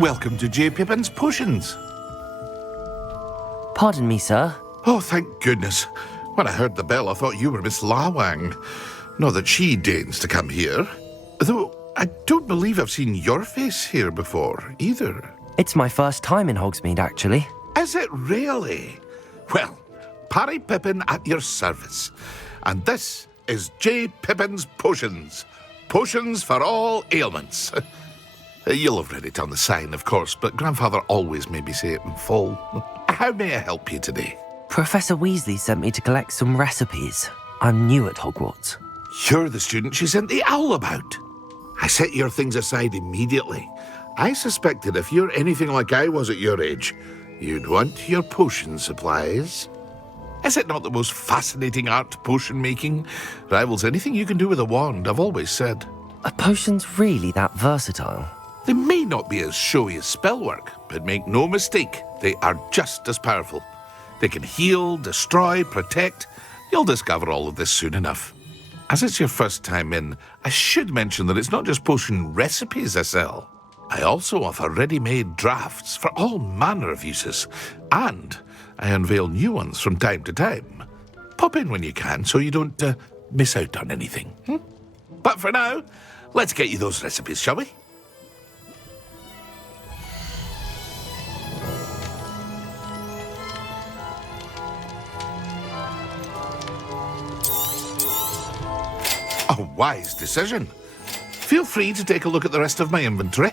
Welcome to J. Pippin's Potions. Pardon me, sir. Oh, thank goodness. When I heard the bell, I thought you were Miss Lawang. Not that she deigns to come here. Though I don't believe I've seen your face here before, either. It's my first time in Hogsmeade, actually. Is it really? Well, Parry Pippin at your service. And this is J. Pippin's Potions. Potions for all ailments. You'll have read it on the sign, of course, but Grandfather always made me say it in full. How may I help you today? Professor Weasley sent me to collect some recipes. I'm new at Hogwarts. You're the student she sent the owl about. I set your things aside immediately. I suspected if you're anything like I was at your age, you'd want your potion supplies. Is it not the most fascinating art, potion making? Rivals anything you can do with a wand, I've always said. Are potions really that versatile? They may not be as showy as spellwork, but make no mistake, they are just as powerful. They can heal, destroy, protect. You'll discover all of this soon enough. As it's your first time in, I should mention that it's not just potion recipes I sell. I also offer ready-made drafts for all manner of uses, and I unveil new ones from time to time. Pop in when you can so you don't miss out on anything. But for now, let's get you those recipes, shall we? A wise decision. Feel free to take a look at the rest of my inventory,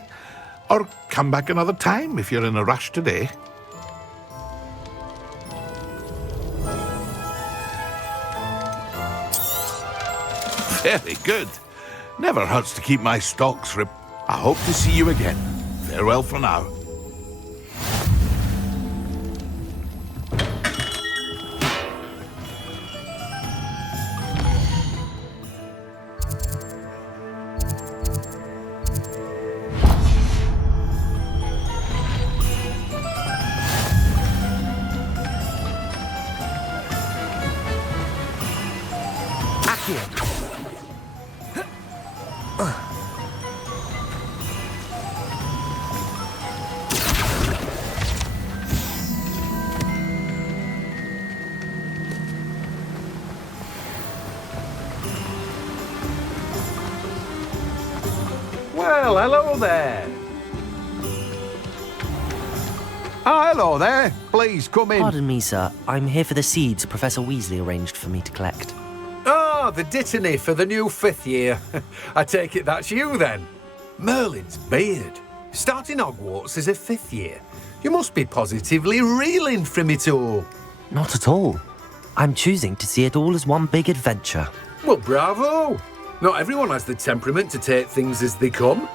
or come back another time if you're in a rush today. Very good. Never hurts to keep my stocks I hope to see you again. Farewell for now. Well, hello there. Hello there. Please, come in. Pardon me, sir. I'm here for the seeds Professor Weasley arranged for me to collect. Oh, the dittany for the new 5th year. I take it that's you, then. Merlin's beard. Starting Hogwarts as a 5th year. You must be positively reeling from it all. Not at all. I'm choosing to see it all as one big adventure. Well, bravo. Not everyone has the temperament to take things as they come.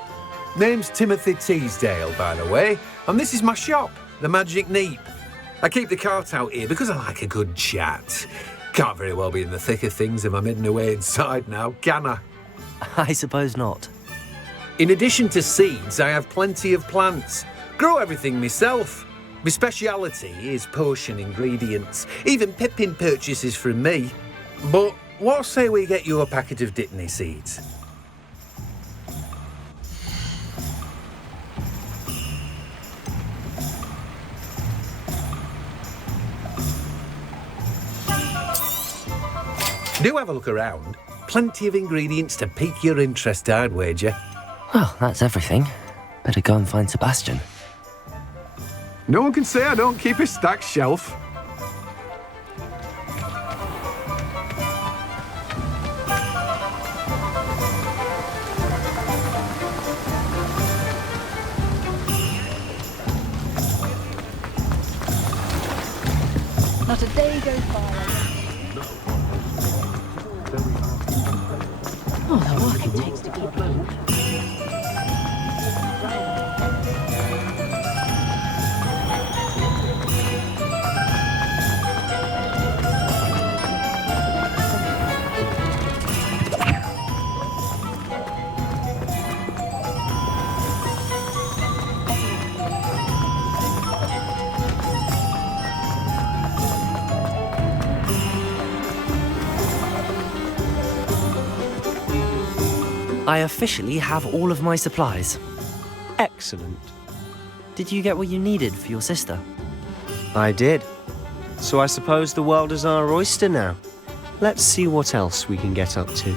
Name's Timothy Teasdale, by the way, and this is my shop, the Magic Neep. I keep the cart out here because I like a good chat. Can't very well be in the thick of things if I'm hidden away inside now, can I? I suppose not. In addition to seeds, I have plenty of plants. Grow everything myself. My speciality is potion ingredients. Even Pippin purchases from me. But what say we get you a packet of dittany seeds? Do have a look around. Plenty of ingredients to pique your interest, I'd wager. Well, that's everything. Better go and find Sebastian. No one can say I don't keep a stacked shelf. Not a day goes by. Oh, the work it takes to keep moving. I officially have all of my supplies. Excellent. Did you get what you needed for your sister? I did. So I suppose the world is our oyster now. Let's see what else we can get up to.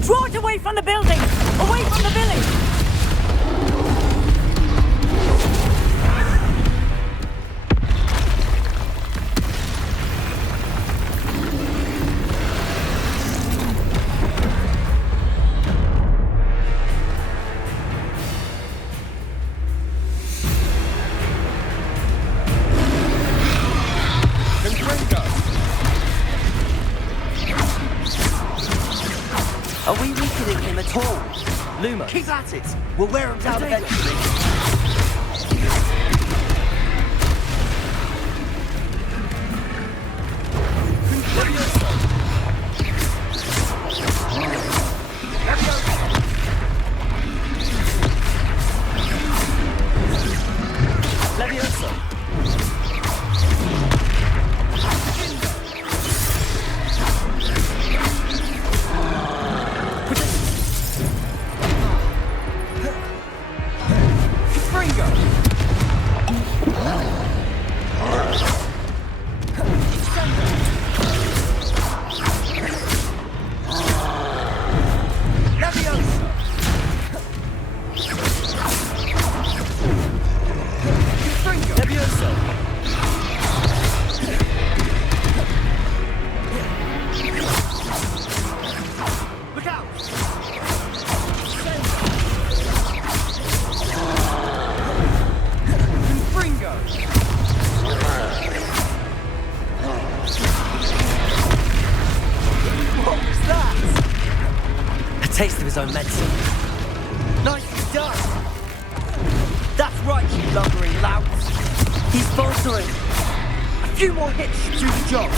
Draw it away from the building! Away from the village! Are we weakening him at all? Luma, keep at it! We'll wear him down eventually. Levioso! Taste of his own medicine. Nicely done! That's right, you lumbering louts! He's faltering! A few more hits should do the job!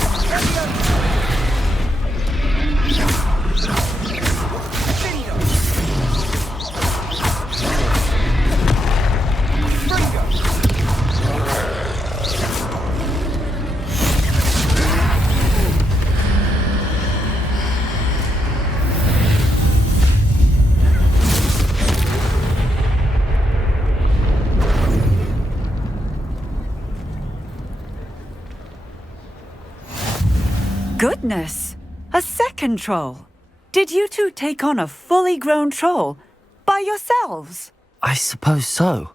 Goodness! A second troll! Did you two take on a fully grown troll? By yourselves? I suppose so.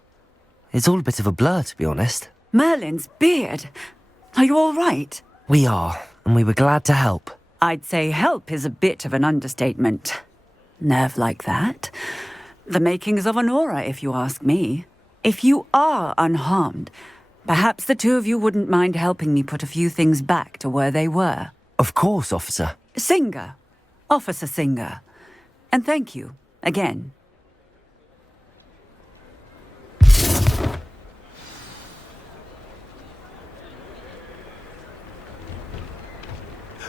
It's all a bit of a blur, to be honest. Merlin's beard. Are you all right? We are, and we were glad to help. I'd say help is a bit of an understatement. Nerve like that. The makings of an aura, if you ask me. If you are unharmed, perhaps the two of you wouldn't mind helping me put a few things back to where they were. Of course, officer. Singer. Officer Singer. And thank you, again.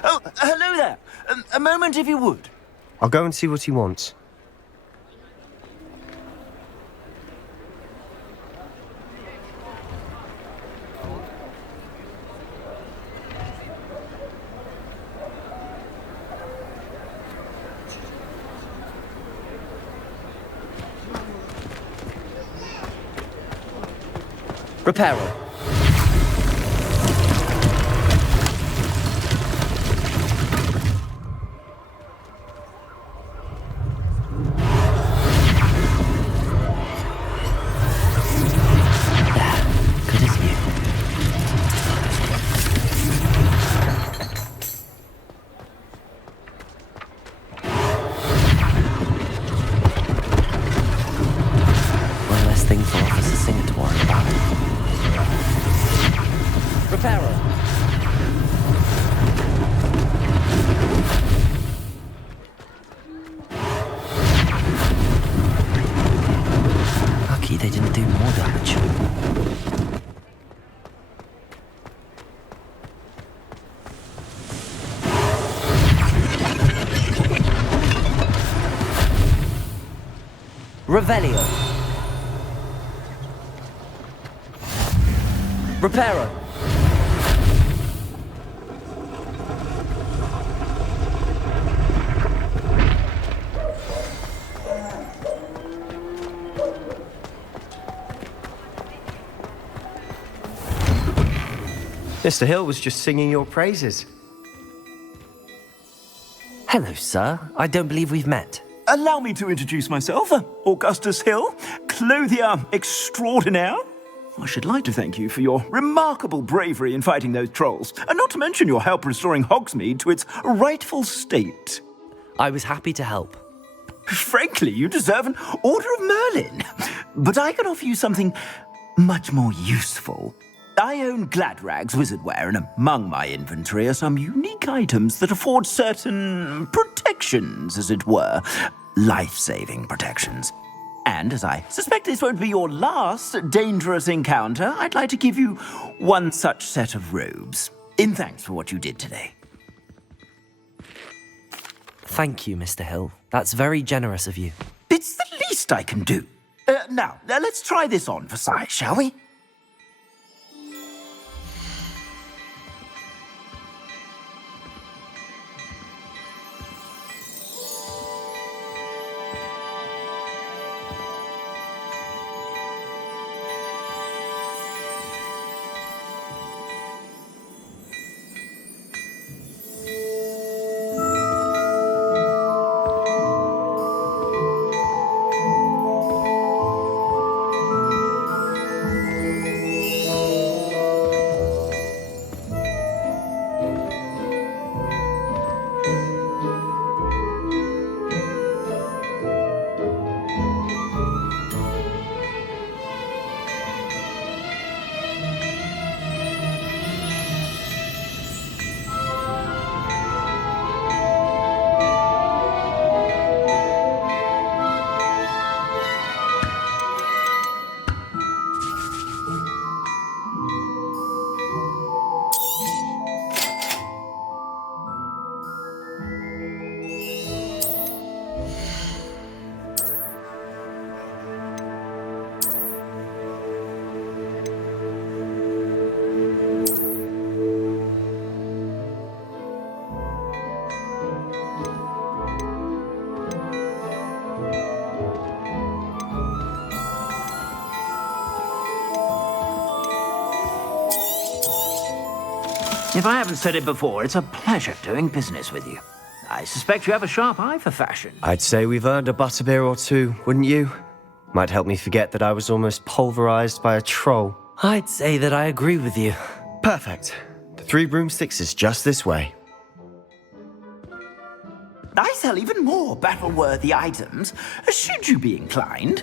Oh, hello there. A moment if you would. I'll go and see what he wants. Reparo. Good as new. One less thing for Officer Singer to worry about. Reparo. Lucky they didn't do more damage. Revelio. Reparo. Mr. Hill was just singing your praises. Hello, sir. I don't believe we've met. Allow me to introduce myself, Augustus Hill, clothier extraordinaire. I should like to thank you for your remarkable bravery in fighting those trolls, and not to mention your help restoring Hogsmeade to its rightful state. I was happy to help. Frankly, you deserve an Order of Merlin. But I can offer you something much more useful. I own Gladrag's wizardware, and among my inventory are some unique items that afford certain protections, as it were. Life-saving protections. And as I suspect this won't be your last dangerous encounter, I'd like to give you one such set of robes, in thanks for what you did today. Thank you, Mr. Hill. That's very generous of you. It's the least I can do. Now, let's try this on for size, shall we? If I haven't said it before, it's a pleasure doing business with you. I suspect you have a sharp eye for fashion. I'd say we've earned a butterbeer or two, wouldn't you? Might help me forget that I was almost pulverized by a troll. I'd say that I agree with you. Perfect. The Three Broomsticks is just this way. I sell even more battle-worthy items. Should you be inclined,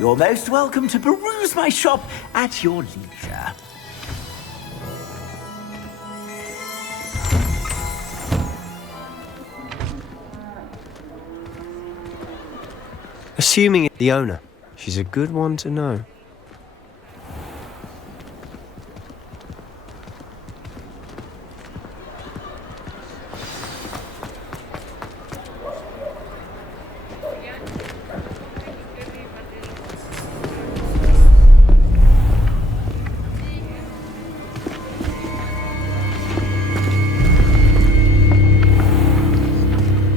you're most welcome to peruse my shop at your leisure. Assuming it's the owner, she's a good one to know.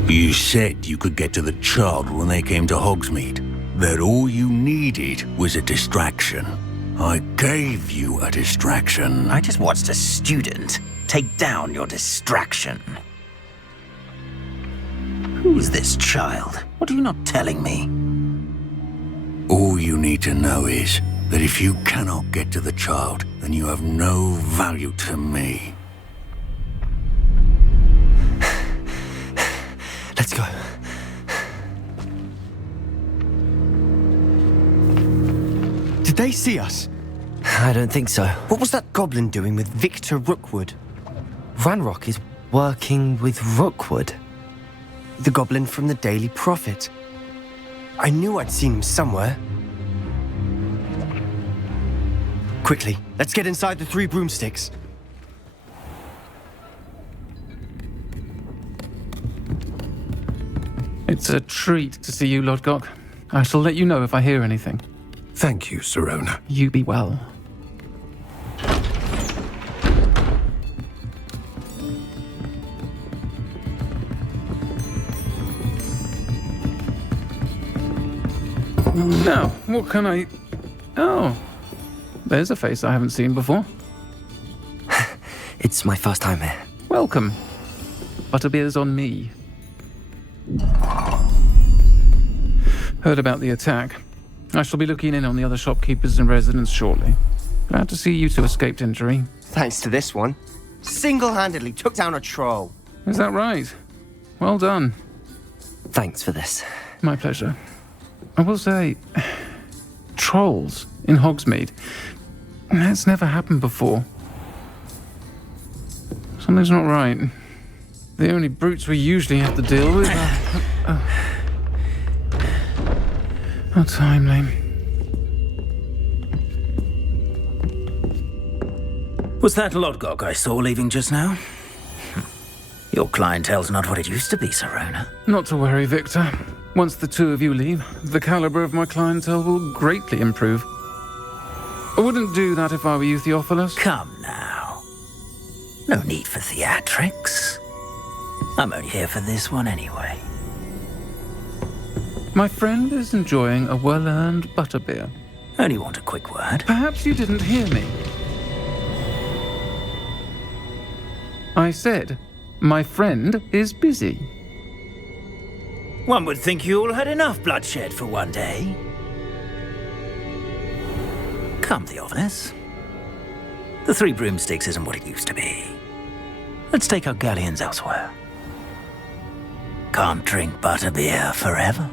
You said you could get to the child when they came to Hogsmeade. That all you needed was a distraction. I gave you a distraction. I just watched a student take down your distraction. Who's this child? What are you not telling me? All you need to know is that if you cannot get to the child, then you have no value to me. Let's go. Did they see us? I don't think so. What was that goblin doing with Victor Rookwood? Ranrock is working with Rookwood. The goblin from the Daily Prophet. I knew I'd seen him somewhere. Quickly, let's get inside the Three Broomsticks. It's a treat to see you, Lodgok. I shall let you know if I hear anything. Thank you, Sirona. You be well. Now, what can I... Oh, there's a face I haven't seen before. It's my first time here. Welcome. Butterbeer's on me. Heard about the attack. I shall be looking in on the other shopkeepers and residents shortly. Glad to see you two escaped injury. Thanks to this one. Single-handedly took down a troll. Is that right? Well done. Thanks for this. My pleasure. I will say, trolls in Hogsmeade. That's never happened before. Something's not right. The only brutes we usually have to deal with are timely. Was that Lodgok I saw leaving just now? Your clientele's not what it used to be, Sirona. Not to worry, Victor. Once the two of you leave, the caliber of my clientele will greatly improve. I wouldn't do that if I were you, Theophilus. Come now. No need for theatrics. I'm only here for this one anyway. My friend is enjoying a well-earned butterbeer. Only want a quick word. Perhaps you didn't hear me. I said, my friend is busy. One would think you all had enough bloodshed for one day. Come, Theophilus. The Three Broomsticks isn't what it used to be. Let's take our galleons elsewhere. Can't drink butterbeer forever.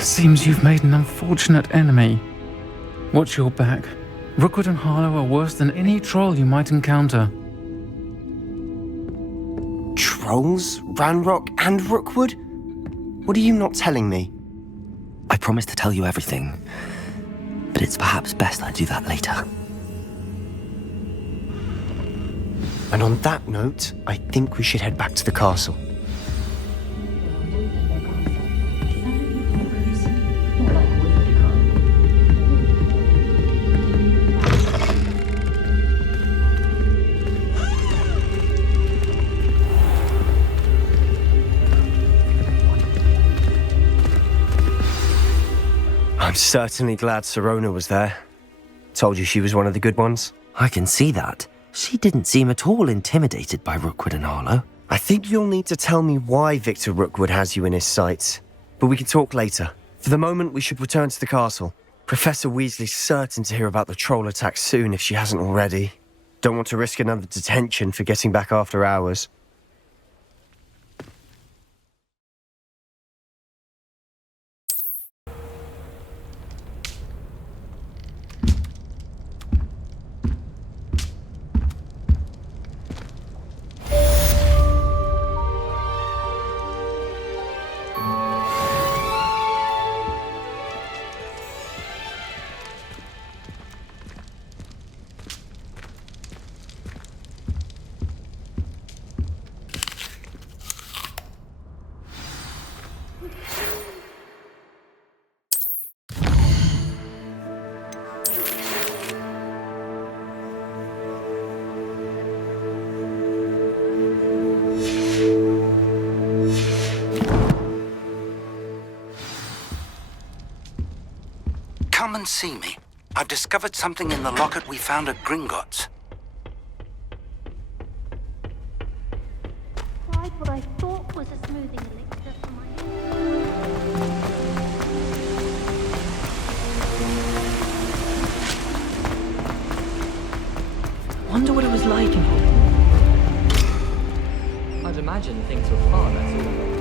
Seems you've made an unfortunate enemy. Watch your back. Rookwood and Harlow are worse than any troll you might encounter. Trolls? Ranrock and Rookwood? What are you not telling me? I promise to tell you everything, but it's perhaps best I do that later. And on that note, I think we should head back to the castle. I'm certainly glad Sirona was there. Told you she was one of the good ones. I can see that. She didn't seem at all intimidated by Rookwood and Harlow. I think you'll need to tell me why Victor Rookwood has you in his sights. But we can talk later. For the moment, we should return to the castle. Professor Weasley's certain to hear about the troll attack soon if she hasn't already. Don't want to risk another detention for getting back after hours. Come and see me. I've discovered something in the locket we found at Gringotts. Tried what I thought was a smoothing elixir for my... Wonder what it was like in Hogwarts. I'd imagine things were far less orderly.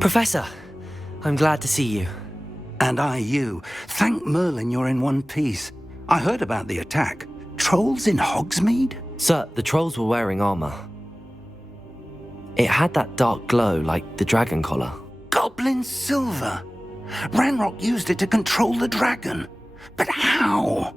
Professor, I'm glad to see you. And I you. Thank Merlin you're in one piece. I heard about the attack. Trolls in Hogsmeade? Sir, the trolls were wearing armor. It had that dark glow like the dragon collar. Goblin silver. Ranrock used it to control the dragon. But how?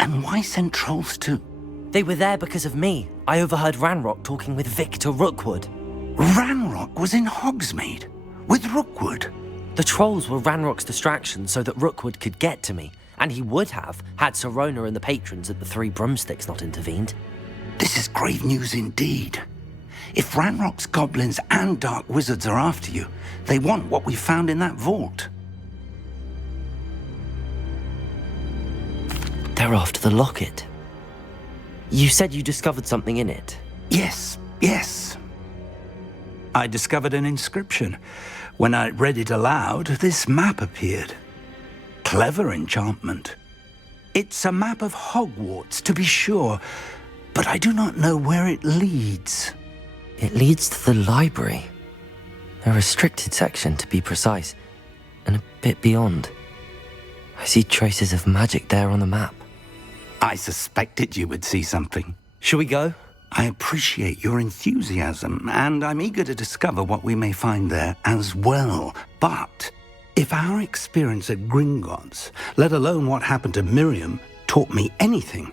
And why send trolls to... They were there because of me. I overheard Ranrock talking with Victor Rookwood. Ranrock was in Hogsmeade? With Rookwood? The trolls were Ranrock's distraction so that Rookwood could get to me. And he would have, had Sirona and the patrons at the Three Broomsticks not intervened. This is grave news indeed. If Ranrock's goblins and dark wizards are after you, they want what we found in that vault. They're after the locket. You said you discovered something in it. Yes. I discovered an inscription. When I read it aloud, this map appeared. Clever enchantment. It's a map of Hogwarts, to be sure, but I do not know where it leads. It leads to the library. A restricted section, to be precise, and a bit beyond. I see traces of magic there on the map. I suspected you would see something. Shall we go? I appreciate your enthusiasm, and I'm eager to discover what we may find there as well. But if our experience at Gringotts, let alone what happened to Miriam, taught me anything,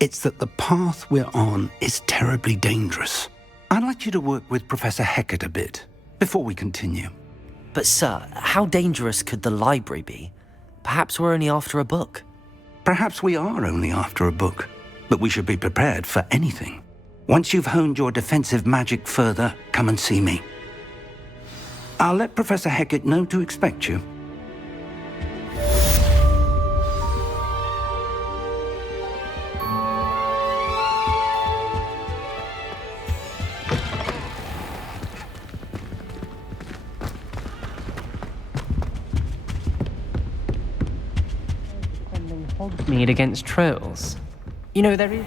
it's that the path we're on is terribly dangerous. I'd like you to work with Professor Hecat a bit before we continue. But sir, how dangerous could the library be? Perhaps we're only after a book. Perhaps we are only after a book, but we should be prepared for anything. Once you've honed your defensive magic further, come and see me. I'll let Professor Hecat know to expect you. Hogsmeade against trolls. You know, there is...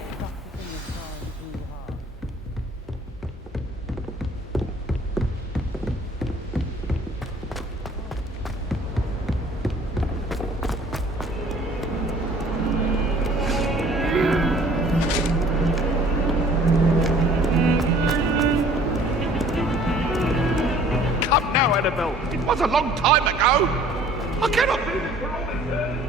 Come now, Annabelle. It was a long time ago. I cannot do this for all eternity.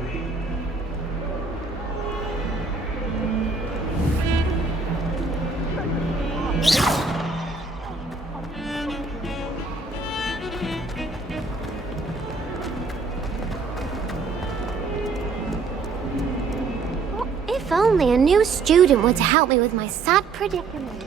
If only a new student were to help me with my sad predicament.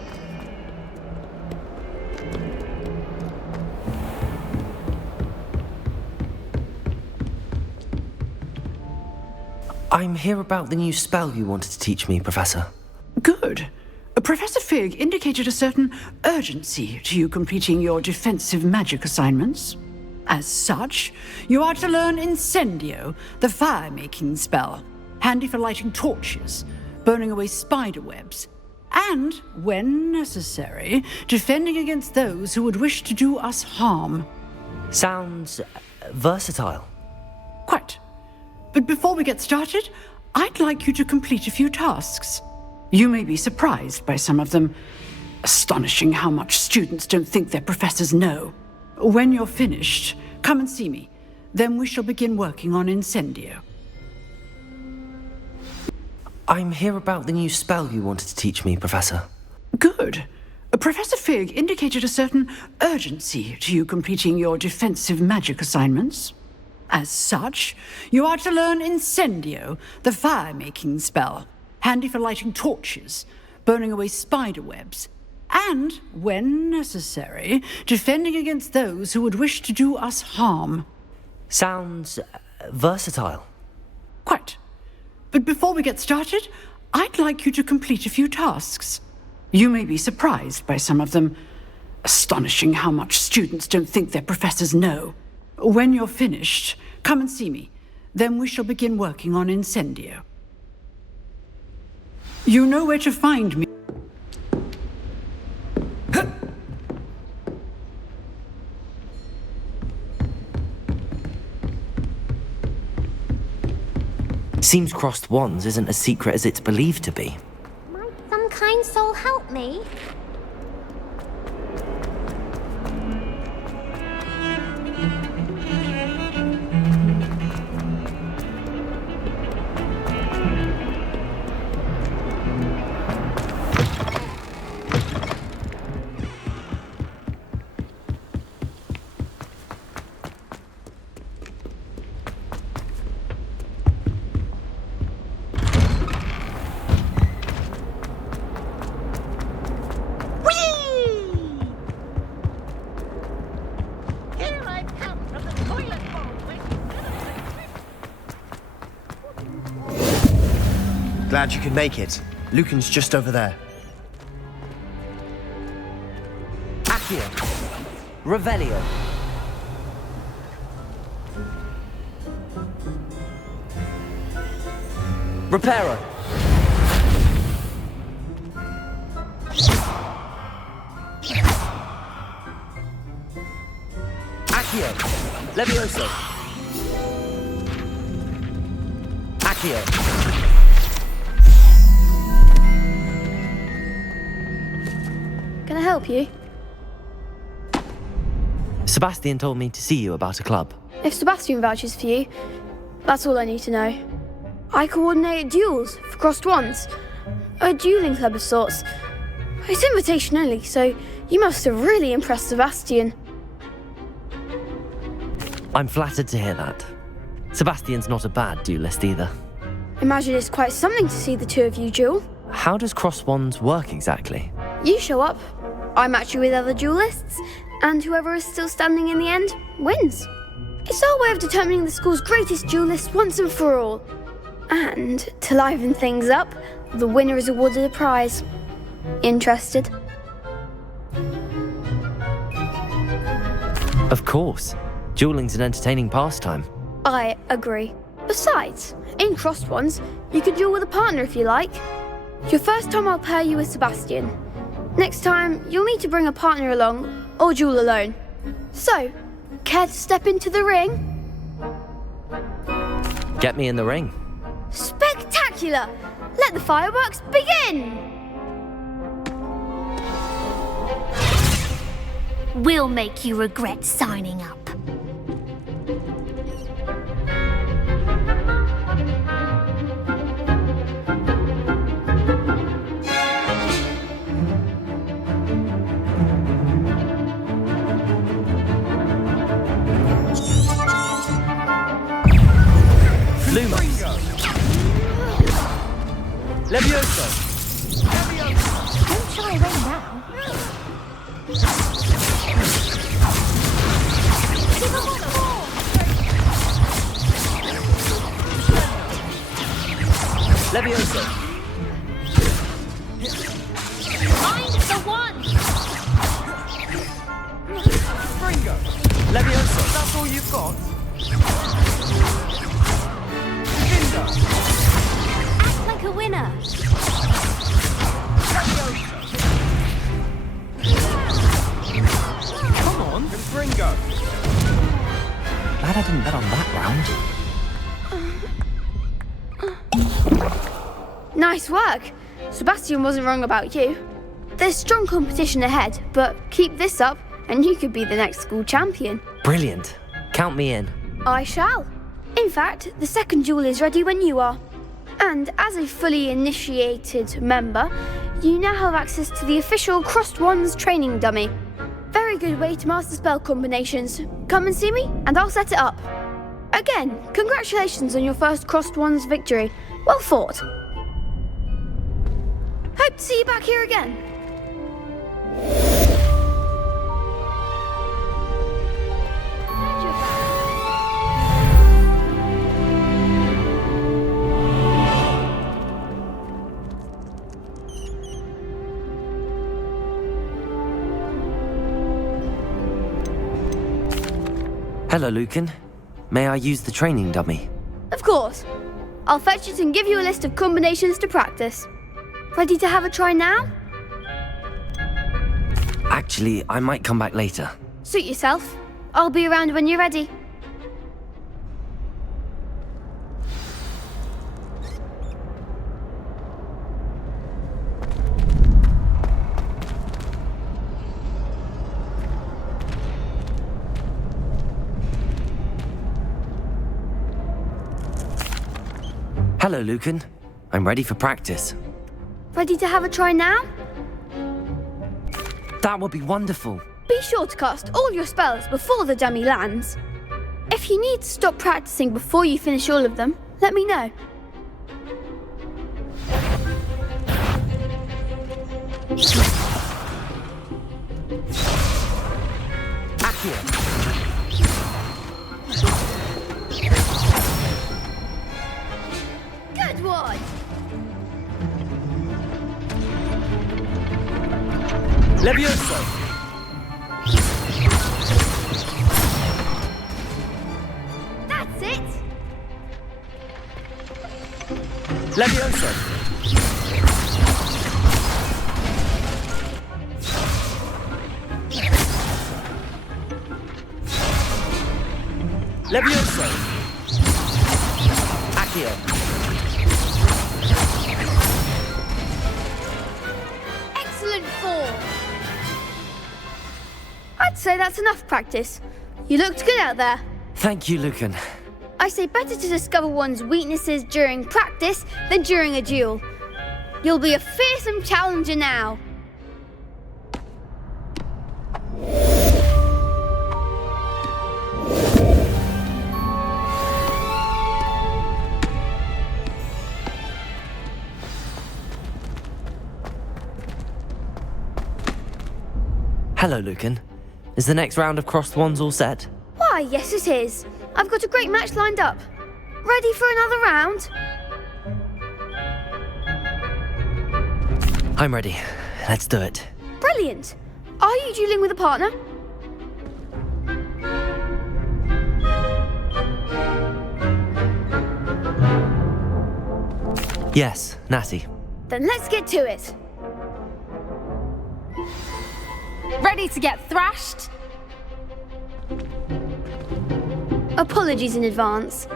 I'm here about the new spell you wanted to teach me, Professor. Good. Professor Fig indicated a certain urgency to you completing your defensive magic assignments. As such, you are to learn Incendio, the fire-making spell, handy for lighting torches, burning away spider webs, and, when necessary, defending against those who would wish to do us harm. Sounds versatile. Quite. But before we get started, I'd like you to complete a few tasks. You may be surprised by some of them. Astonishing how much students don't think their professors know. When you're finished, come and see me. Then we shall begin working on Incendio. I'm here about the new spell you wanted to teach me, Professor. Good. Professor Fig indicated a certain urgency to you completing your defensive magic assignments. As such, you are to learn Incendio, the fire-making spell, handy for lighting torches, burning away spider webs, and, when necessary, defending against those who would wish to do us harm. Sounds versatile. Quite. But before we get started, I'd like you to complete a few tasks. You may be surprised by some of them. Astonishing how much students don't think their professors know. When you're finished, come and see me. Then we shall begin working on Incendio. You know where to find me. Seems crossed wands isn't as secret as it's believed to be. Might some kind soul help me? Glad you could make it. Lucan's just over there. Accio. Revelio. Reparo. Accio. Levioso. Accio. Can I help you? Sebastian told me to see you about a club. If Sebastian vouches for you, that's all I need to know. I coordinate duels for crossed wands. A dueling club of sorts. It's invitation only, so you must have really impressed Sebastian. I'm flattered to hear that. Sebastian's not a bad duelist either. Imagine it's quite something to see the two of you duel. How does cross wands work exactly? You show up, I match you with other duelists, and whoever is still standing in the end wins. It's our way of determining the school's greatest duelist once and for all. And to liven things up, the winner is awarded a prize. Interested? Of course. Dueling's an entertaining pastime. I agree. Besides, in crossed ones, you can duel with a partner if you like. Your first time I'll pair you with Sebastian. Next time, you'll need to bring a partner along, or duel alone. So, care to step into the ring? Get me in the ring. Spectacular! Let the fireworks begin! We'll make you regret signing up. Levioso! Don't shy away now. Give him one more. Levioso! Find the one! Springo! Levioso! That's all you've got? Vindo! Act like a winner! Come on, Springo! Glad I didn't bet on that round. Nice work! Sebastian wasn't wrong about you. There's strong competition ahead, but keep this up and you could be the next school champion. Brilliant. Count me in. I shall. In fact, the second duel is ready when you are. And as a fully initiated member, you now have access to the official Crossed Wands training dummy. Very good way to master spell combinations. Come and see me and I'll set it up. Again, congratulations on your first Crossed Wands victory. Well fought. Hope to see you back here again. Hello, Lucan. May I use the training dummy? Of course. I'll fetch it and give you a list of combinations to practice. Ready to have a try now? Actually, I might come back later. Suit yourself. I'll be around when you're ready. Hello, Lucan. I'm ready for practice. Ready to have a try now? That would be wonderful. Be sure to cast all your spells before the dummy lands. If you need to stop practicing before you finish all of them, let me know. Accio. Good one! Levioso! That's it! Levioso! Levioso! Accio! Excellent form! I'd say that's enough practice. You looked good out there. Thank you, Lucan. I say better to discover one's weaknesses during practice than during a duel. You'll be a fearsome challenger now. Hello, Lucan. Is the next round of Crossed Wands all set? Why, yes it is. I've got a great match lined up. Ready for another round? I'm ready. Let's do it. Brilliant. Are you dueling with a partner? Yes, Natty. Then let's get to it. Ready to get thrashed? Apologies in advance.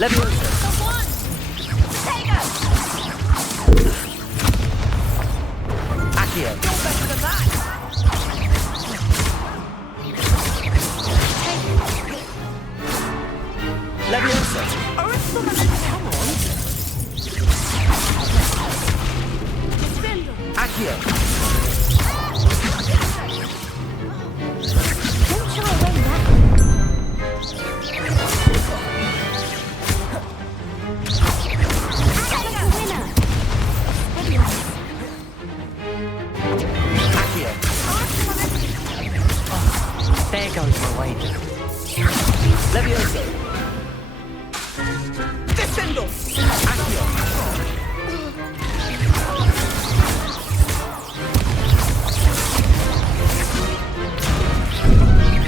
Levioso! Levioso. Descendo. Accio.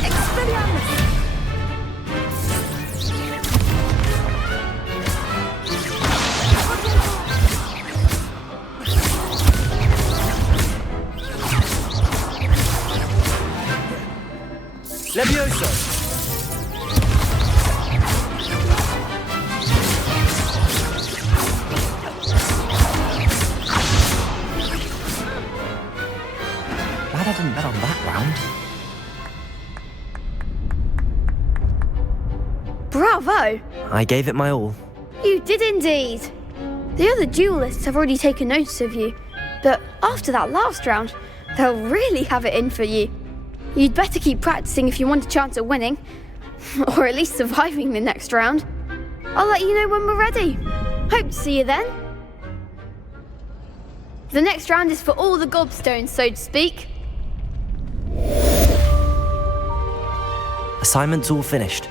Expelliarmus. Levioso. Glad I didn't bet on that round. Bravo! I gave it my all. You did indeed. The other duelists have already taken notice of you, but after that last round, they'll really have it in for you. You'd better keep practicing if you want a chance at winning, or at least surviving the next round. I'll let you know when we're ready. Hope to see you then. The next round is for all the gobstones, so to speak. Assignment's all finished.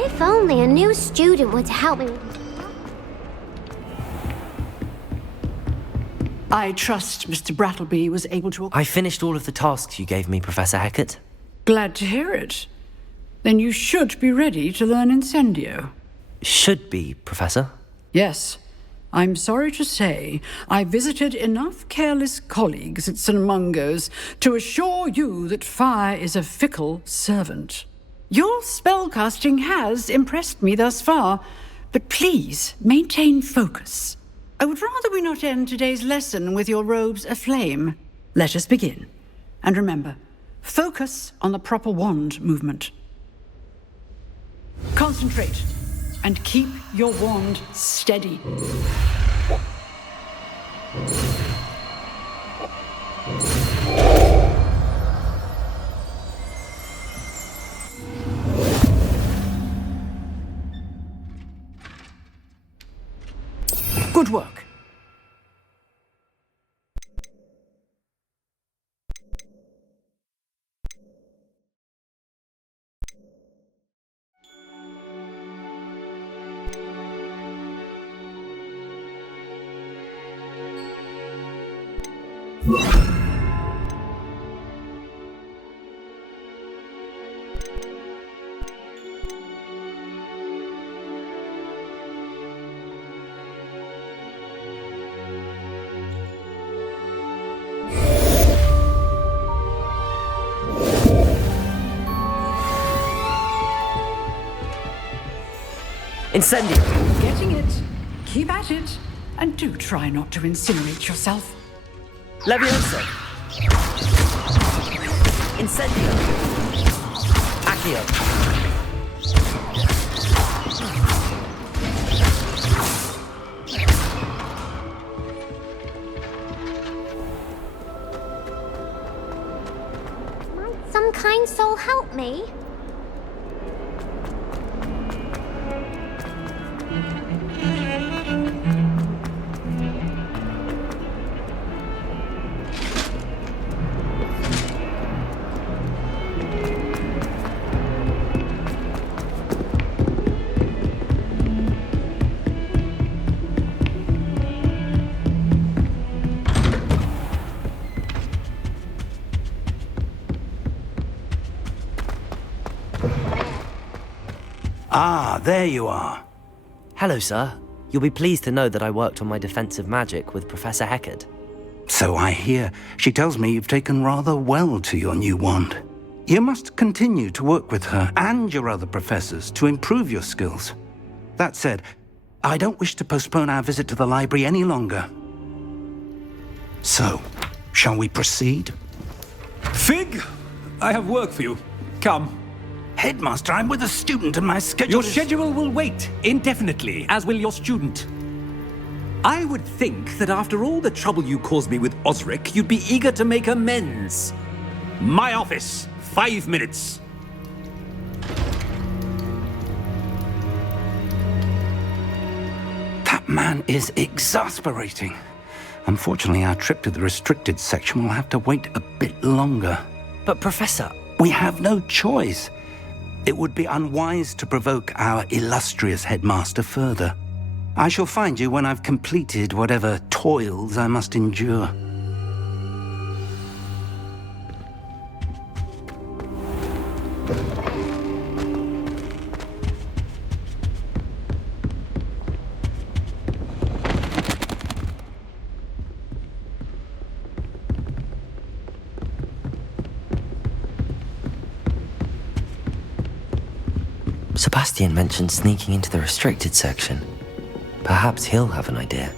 If only a new student were to help me with I trust Mr. Brattleby was able to... I finished all of the tasks you gave me, Professor Hecat. Glad to hear it. Then you should be ready to learn Incendio. Should be, Professor. Yes. I'm sorry to say I visited enough careless colleagues at St. Mungo's to assure you that fire is a fickle servant. Your spellcasting has impressed me thus far, but please maintain focus. I would rather we not end today's lesson with your robes aflame. Let us begin. And remember, focus on the proper wand movement. Concentrate and keep your wand steady. Good work. Incendio! Getting it. Keep at it. And do try not to incinerate yourself. Levioso! Incendio! Accio! Might some kind soul help me? Ah, there you are. Hello, sir. You'll be pleased to know that I worked on my defensive magic with Professor Hecat. So I hear. She tells me you've taken rather well to your new wand. You must continue to work with her and your other professors to improve your skills. That said, I don't wish to postpone our visit to the library any longer. So, shall we proceed? Fig, I have work for you. Come. Headmaster, I'm with a student and my schedule Your schedule will wait indefinitely, as will your student. I would think that after all the trouble you caused me with Osric, you'd be eager to make amends. My office, 5 minutes. That man is exasperating. Unfortunately, our trip to the restricted section will have to wait a bit longer. But Professor... We have no choice. It would be unwise to provoke our illustrious headmaster further. I shall find you when I've completed whatever toils I must endure. Sebastian mentioned sneaking into the restricted section. Perhaps he'll have an idea.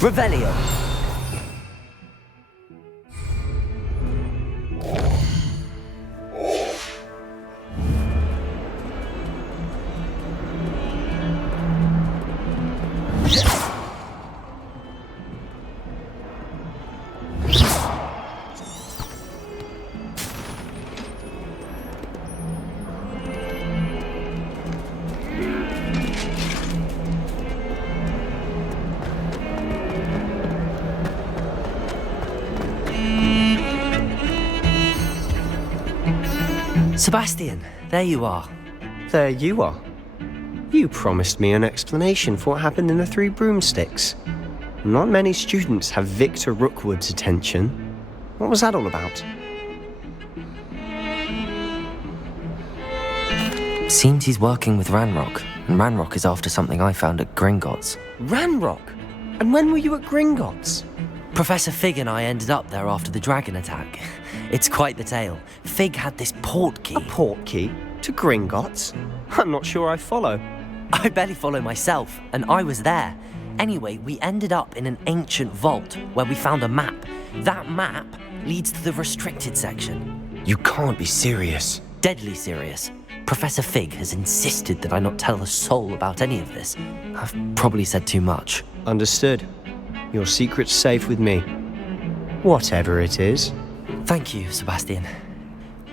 Revelio. Sebastian, there you are. There you are. You promised me an explanation for what happened in the Three Broomsticks. Not many students have Victor Rookwood's attention. What was that all about? Seems he's working with Ranrock, and Ranrock is after something I found at Gringotts. Ranrock? And when were you at Gringotts? Professor Fig and I ended up there after the dragon attack. It's quite the tale. Fig had this port key. A port key? To Gringotts? I'm not sure I follow. I barely follow myself, and I was there. Anyway, we ended up in an ancient vault where we found a map. That map leads to the restricted section. You can't be serious. Deadly serious. Professor Fig has insisted that I not tell a soul about any of this. I've probably said too much. Understood. Your secret's safe with me. Whatever it is. Thank you, Sebastian.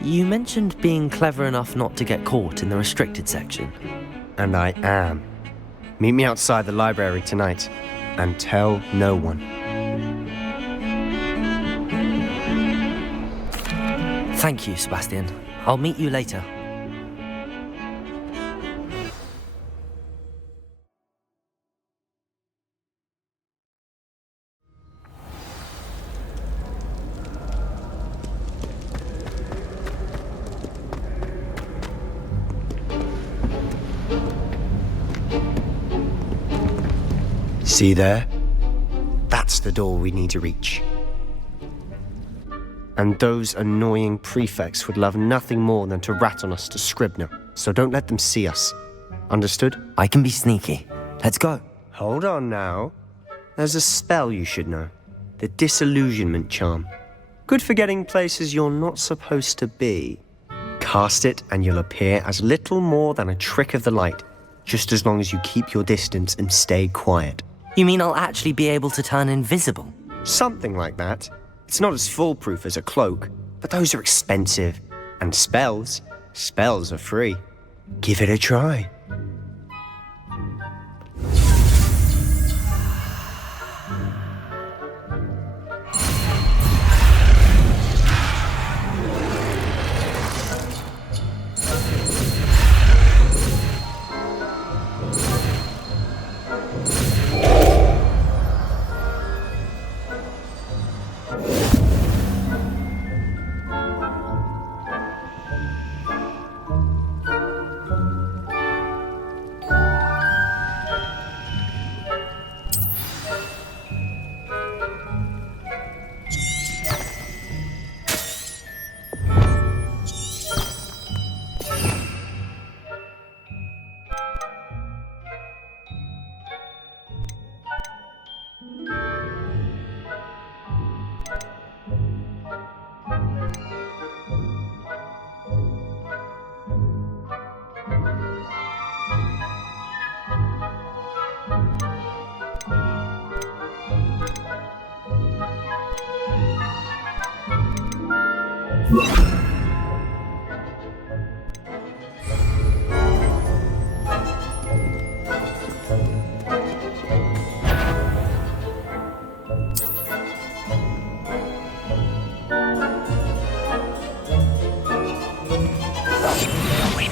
You mentioned being clever enough not to get caught in the restricted section. And I am. Meet me outside the library tonight, and tell no one. Thank you, Sebastian. I'll meet you later. See there? That's the door we need to reach. And those annoying prefects would love nothing more than to rat on us to Scribner, so don't let them see us. Understood? I can be sneaky. Let's go. Hold on now. There's a spell you should know. The Disillusionment Charm. Good for getting places you're not supposed to be. Cast it and you'll appear as little more than a trick of the light, just as long as you keep your distance and stay quiet. You mean I'll actually be able to turn invisible? Something like that. It's not as foolproof as a cloak, but those are expensive. And spells are free. Give it a try. We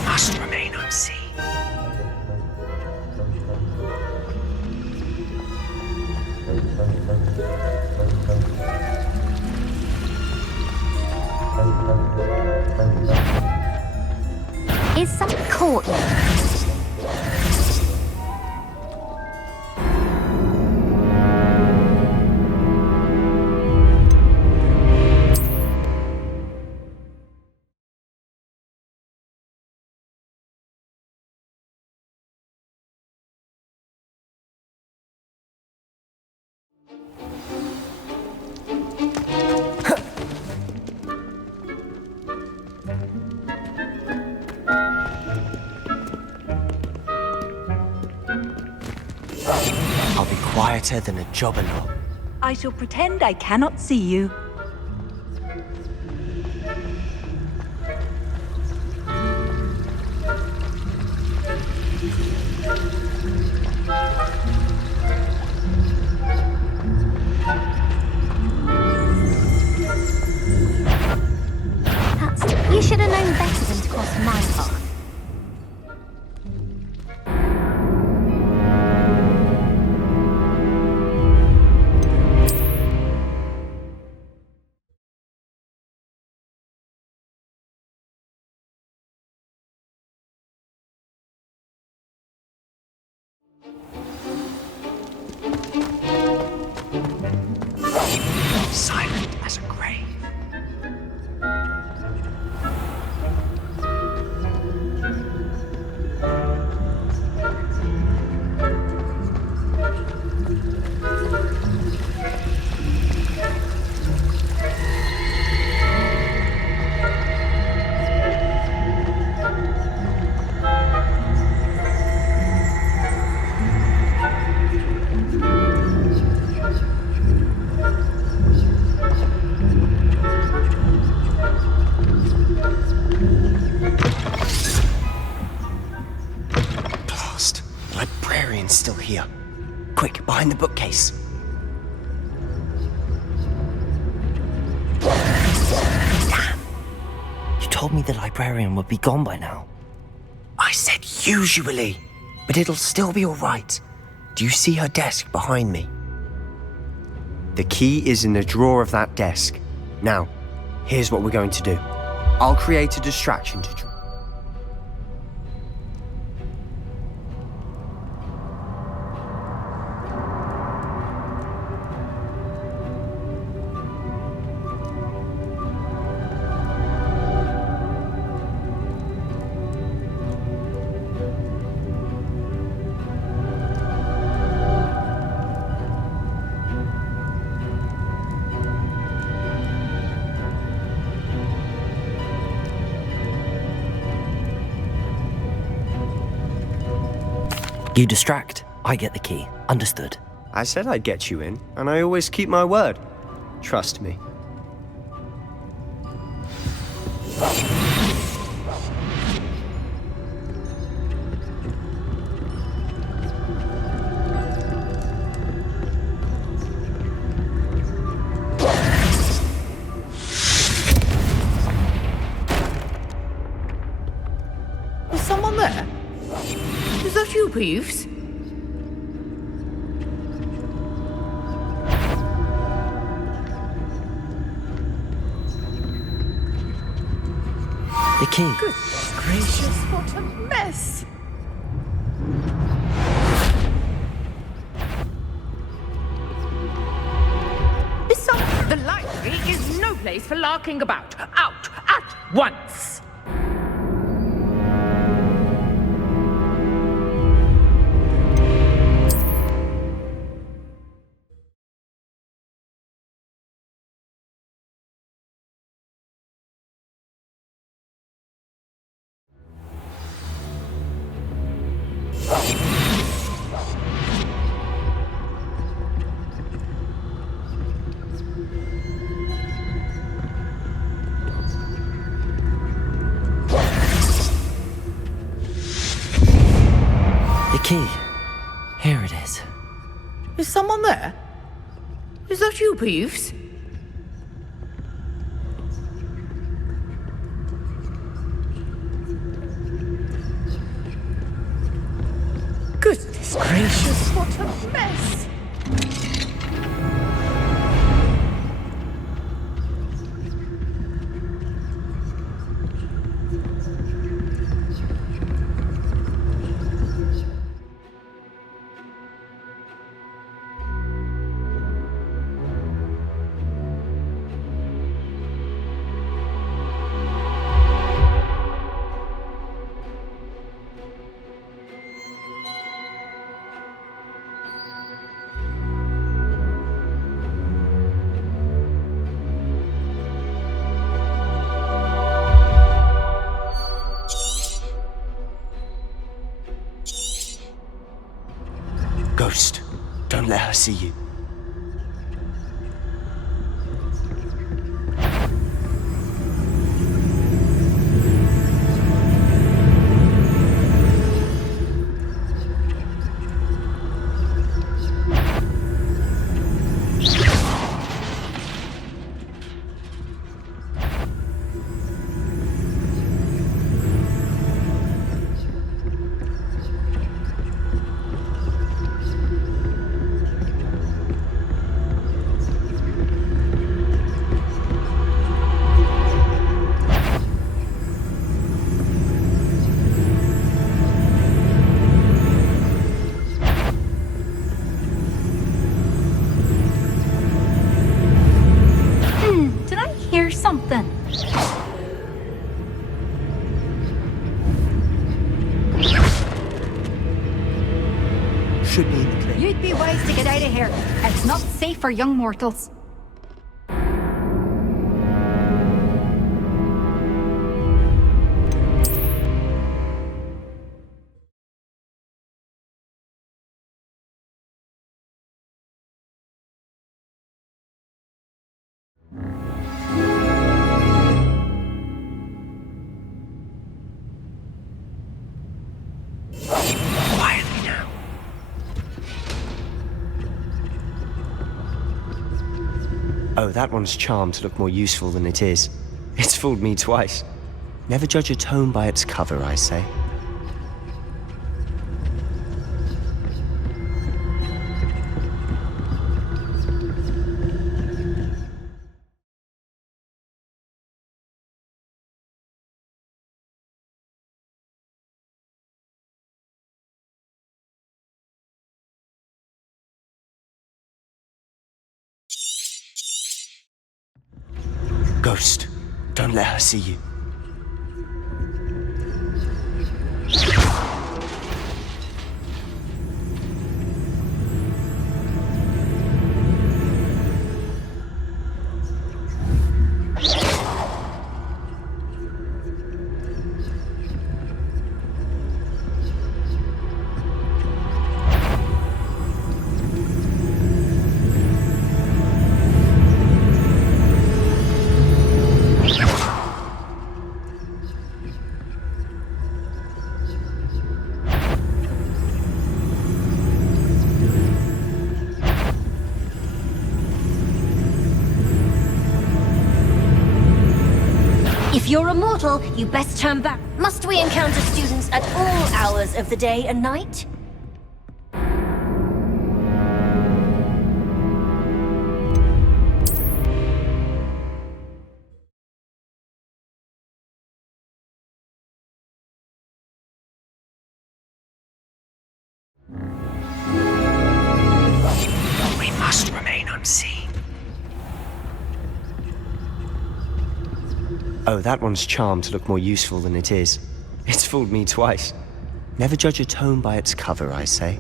must remain unseen. Is something caught you? I'll be quieter than a jobberknoll. I shall pretend I cannot see you. You should have known better than to cross my path. Silent as a grave. Still here. Quick, behind the bookcase. Damn. You told me the librarian would be gone by now. I said usually, but it'll still be all right. Do you see her desk behind me? The key is in the drawer of that desk. Now, here's what we're going to do. I'll create a distraction to draw. You distract, I get the key. Understood. I said I'd get you in, and I always keep my word. Trust me. Is someone there? Is that you, Peeves? The key. Goodness gracious, what a mess! The library is no place for larking about. Out at once! The key. Here it is. Is someone there? Is that you, Peeves? Goodness gracious, what a mess! Ghost, don't let her see you. Did I hear something? Should be in the clear. You'd be wise to get out of here. It's not safe for young mortals. Quietly now. Oh, that one's charmed to look more useful than it is. It's fooled me twice. Never judge a tome by its cover, I say. Ghost, don't let her see you. If you're a mortal, you best turn back. Must we encounter students at all hours of the day and night? Oh, that one's charmed to look more useful than it is. It's fooled me twice. Never judge a tome by its cover, I say.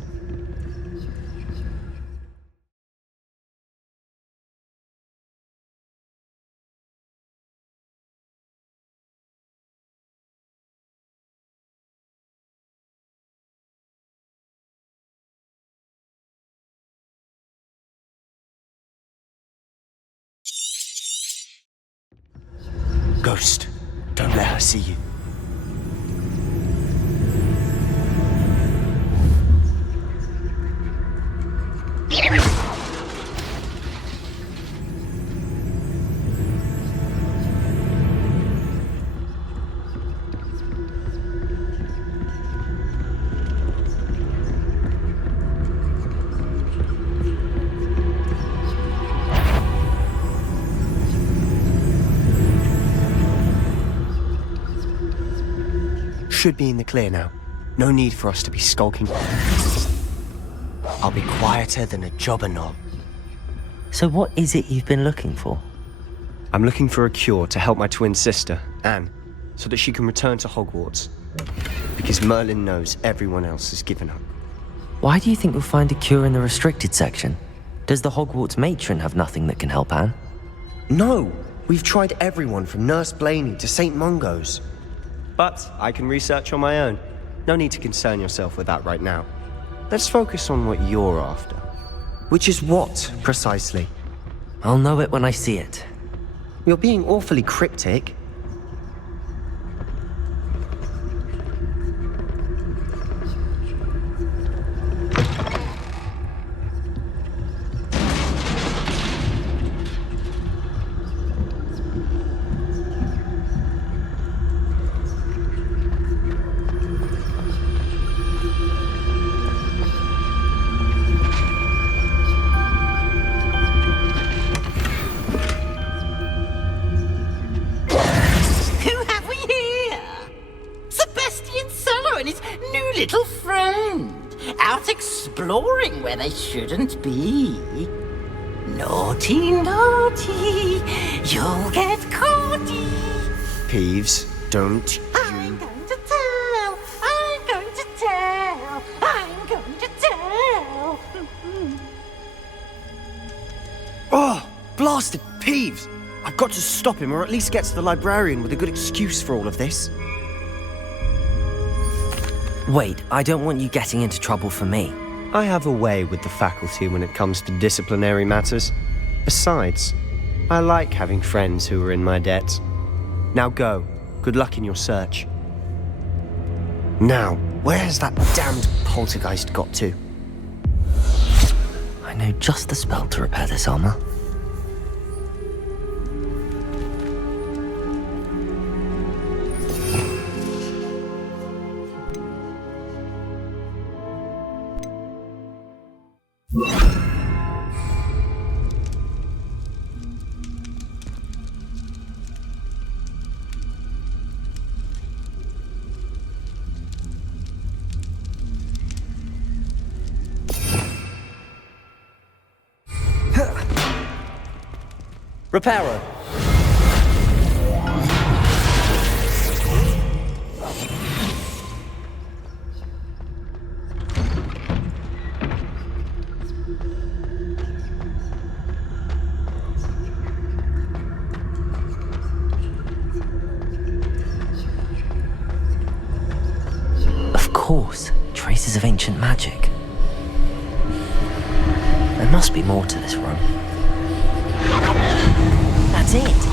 Ghost, don't let her see you. Should be in the clear now. No need for us to be skulking. I'll be quieter than a jobber knob. So what is it you've been looking for? I'm looking for a cure to help my twin sister, Anne, so that she can return to Hogwarts. Because Merlin knows everyone else has given up. Why do you think we'll find a cure in the restricted section? Does the Hogwarts matron have nothing that can help Anne? No! We've tried everyone from Nurse Blaney to St. Mungo's. But I can research on my own. No need to concern yourself with that right now. Let's focus on what you're after. Which is what, precisely? I'll know it when I see it. You're being awfully cryptic. Little friend, out exploring where they shouldn't be. Naughty, naughty, you'll get caughty. Peeves, don't I'm going to tell, I'm going to tell, I'm going to tell. Oh, blasted Peeves! I've got to stop him, or at least get to the librarian with a good excuse for all of this. Wait, I don't want you getting into trouble for me. I have a way with the faculty when it comes to disciplinary matters. Besides, I like having friends who are in my debt. Now go. Good luck in your search. Now, where's that damned poltergeist got to? I know just the spell to repair this armor. Reparo. Of course, traces of ancient magic. There must be more to this room. That's it.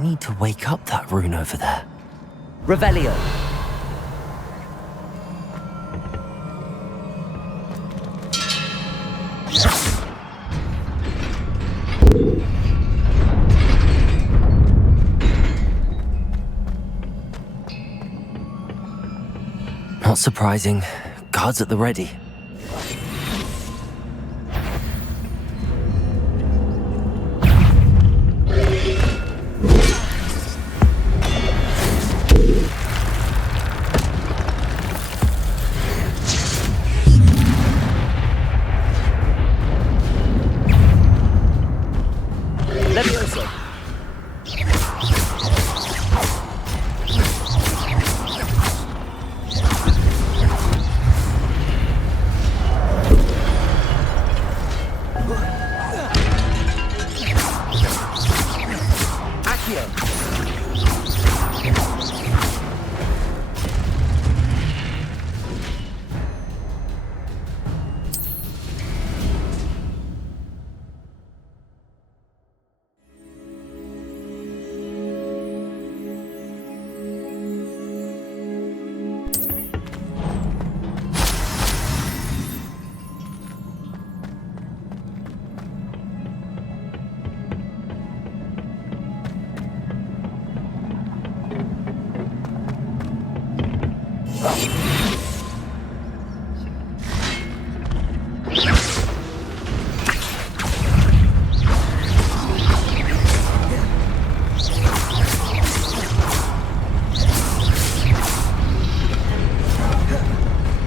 need to wake up that rune over there. Revelio. Not surprising. Guards at the ready.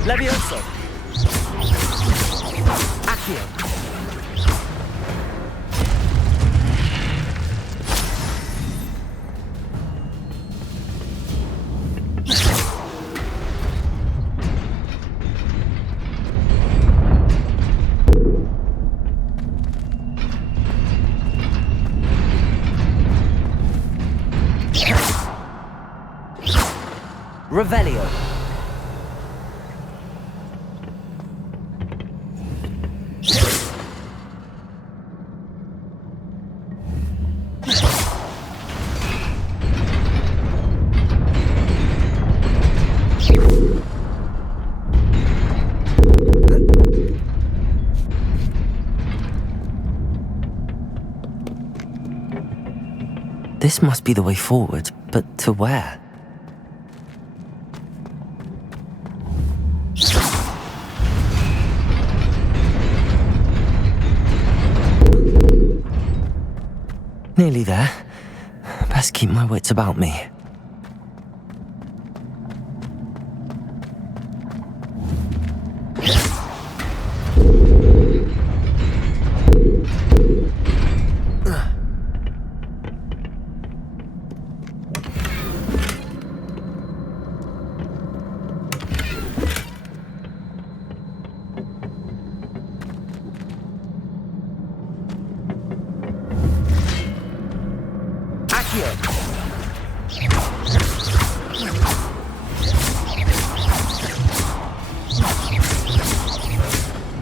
Levioso. Accio. Revelio. This must be the way forward, but to where? Nearly there. Best keep my wits about me.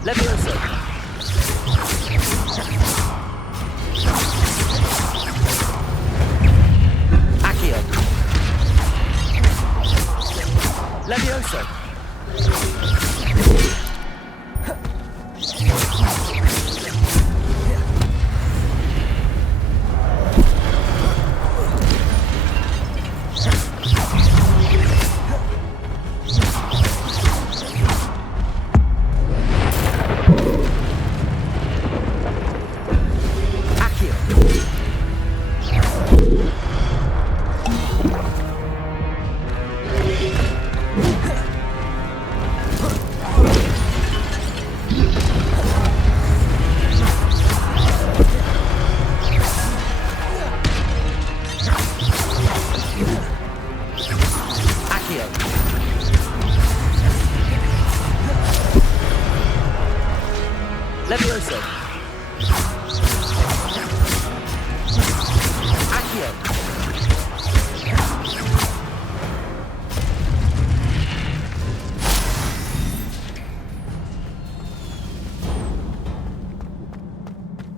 Levioso. Accio. Levioso. Levioso. Accio.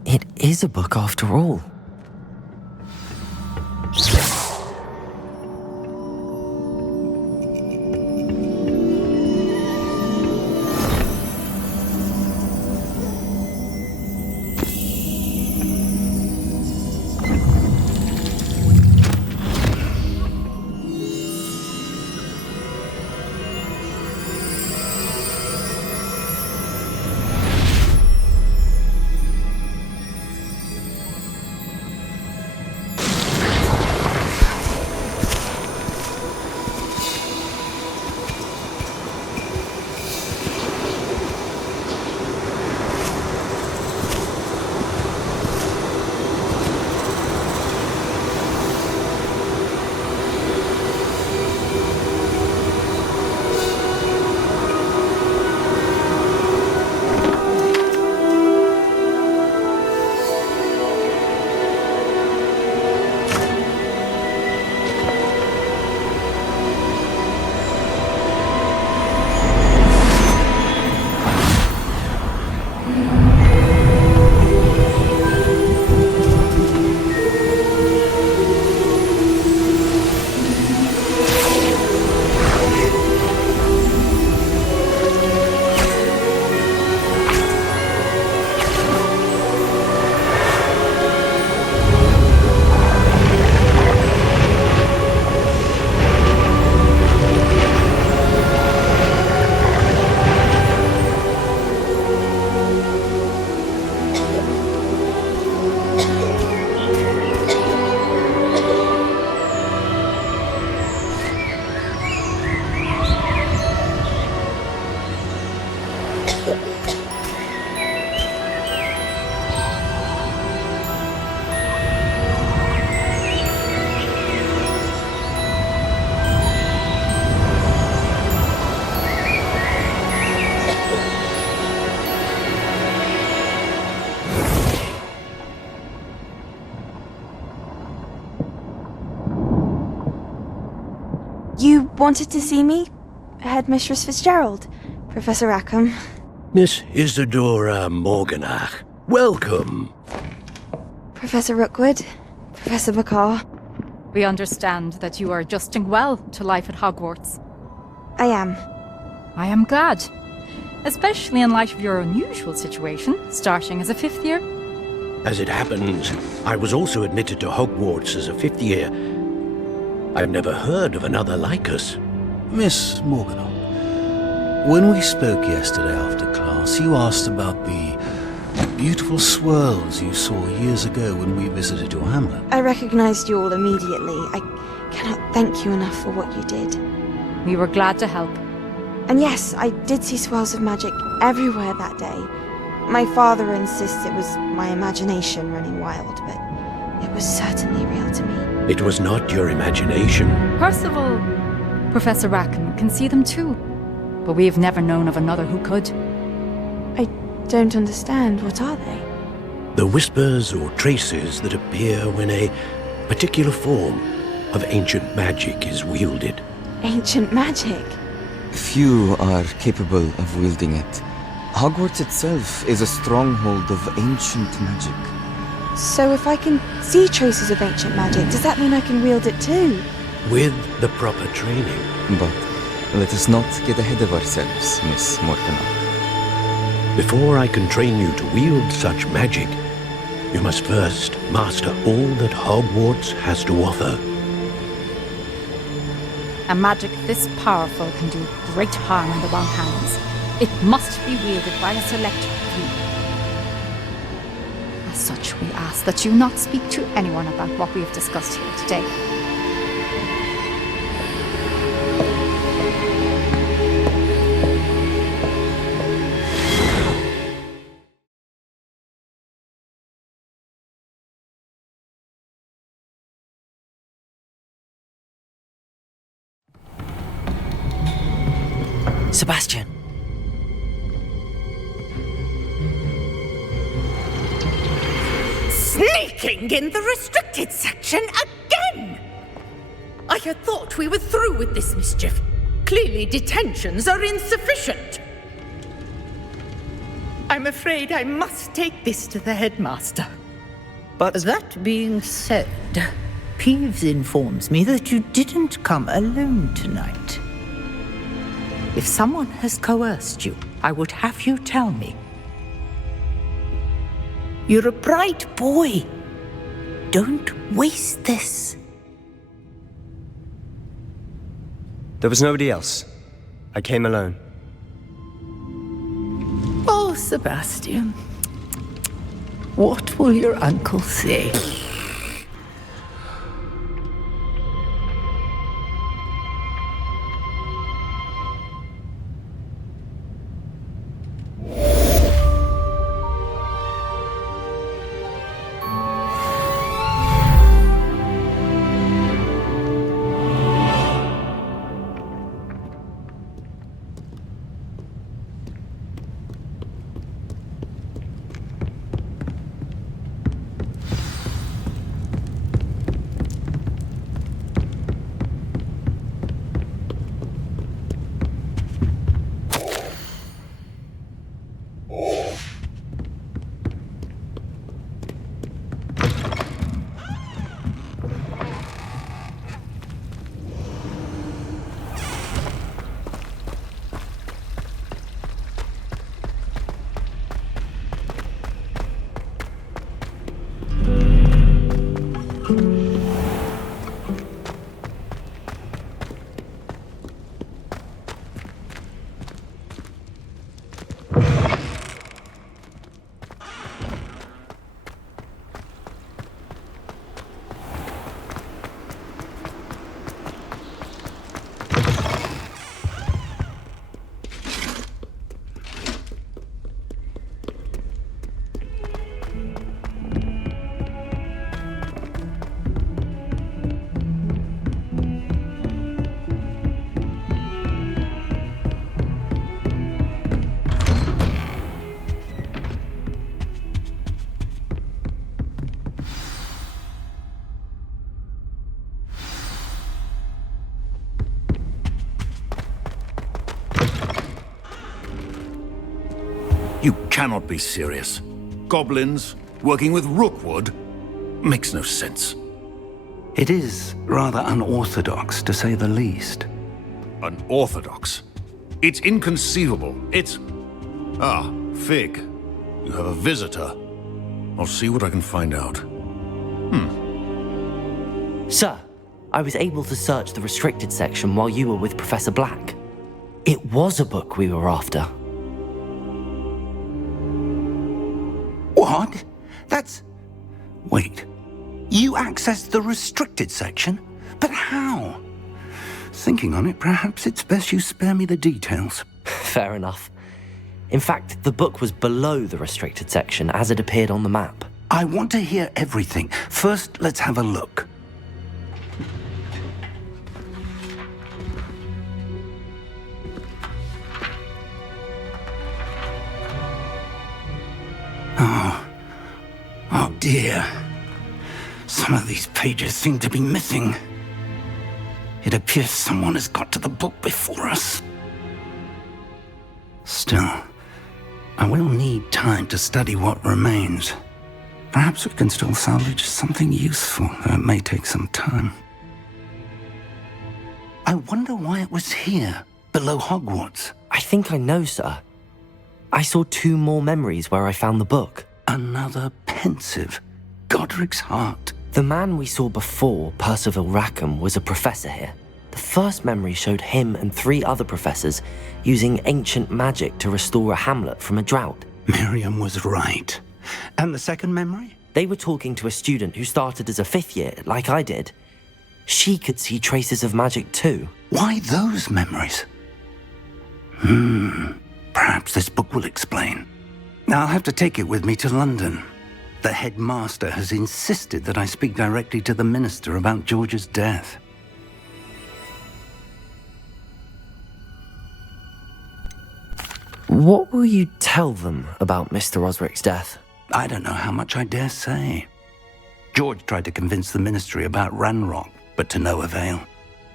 It is a book after all. wanted to see me? Headmistress Fitzgerald, Professor Rackham. Miss Isadora Morganach, welcome. Professor Rookwood, Professor Bakar. We understand that you are adjusting well to life at Hogwarts. I am. I am glad. Especially in light of your unusual situation, starting as a 5th year. As it happens, I was also admitted to Hogwarts as a 5th year. I've never heard of another like us. Miss Morganach, when we spoke yesterday after class, you asked about the beautiful swirls you saw years ago when we visited your hamlet. I recognized you all immediately. I cannot thank you enough for what you did. We were glad to help. And yes, I did see swirls of magic everywhere that day. My father insists it was my imagination running wild, but it was certainly real to me. It was not your imagination. Percival, Professor Rackham can see them too, but we have never known of another who could. I don't understand. What are they? The whispers or traces that appear when a particular form of ancient magic is wielded. Ancient magic? Few are capable of wielding it. Hogwarts itself is a stronghold of ancient magic. So if I can see traces of ancient magic, does that mean I can wield it too? With the proper training. But let us not get ahead of ourselves, Miss Morganach. Before I can train you to wield such magic, you must first master all that Hogwarts has to offer. A magic this powerful can do great harm in the wrong hands. It must be wielded by a select few. As such, we ask that you not speak to anyone about what we have discussed here today. Sebastian. Sneaking in the restricted section again! I had thought we were through with this mischief. Clearly detentions are insufficient. I'm afraid I must take this to the headmaster. But that being said, Peeves informs me that you didn't come alone tonight. If someone has coerced you, I would have you tell me. You're a bright boy. Don't waste this. There was nobody else. I came alone. Oh, Sebastian. What will your uncle say? You cannot be serious. Goblins working with Rookwood makes no sense. It is rather unorthodox, to say the least. Unorthodox? It's inconceivable. It's... Ah, Fig. You have a visitor. I'll see what I can find out. Sir, I was able to search the restricted section while you were with Professor Black. It was a book we were after. What? That's... Wait. You accessed the restricted section? But how? Thinking on it, perhaps it's best you spare me the details. Fair enough. In fact, the book was below the restricted section as it appeared on the map. I want to hear everything. First, let's have a look. Oh dear. Some of these pages seem to be missing. It appears someone has got to the book before us. Still, I will need time to study what remains. Perhaps we can still salvage something useful, though it may take some time. I wonder why it was here, below Hogwarts. I think I know, sir. I saw 2 more memories where I found the book. Another pensive Godric's heart. The man we saw before, Percival Rackham, was a professor here. The first memory showed him and 3 other professors using ancient magic to restore a hamlet from a drought. Miriam was right. And the second memory? They were talking to a student who started as a 5th year, like I did. She could see traces of magic too. Why those memories? Perhaps this book will explain. I'll have to take it with me to London. The headmaster has insisted that I speak directly to the minister about George's death. What will you tell them about Mr. Osric's death? I don't know how much I dare say. George tried to convince the ministry about Ranrock, but to no avail.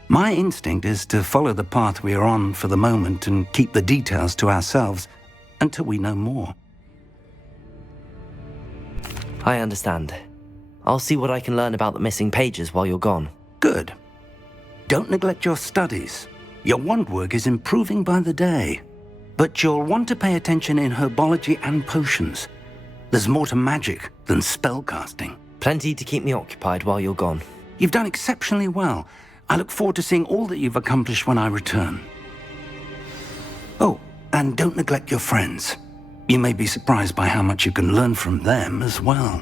My instinct is to follow the path we are on for the moment and keep the details to ourselves until we know more. I understand. I'll see what I can learn about the missing pages while you're gone. Good. Don't neglect your studies. Your wand work is improving by the day. But you'll want to pay attention in herbology and potions. There's more to magic than spellcasting. Plenty to keep me occupied while you're gone. You've done exceptionally well. I look forward to seeing all that you've accomplished when I return. Oh, and don't neglect your friends. You may be surprised by how much you can learn from them as well.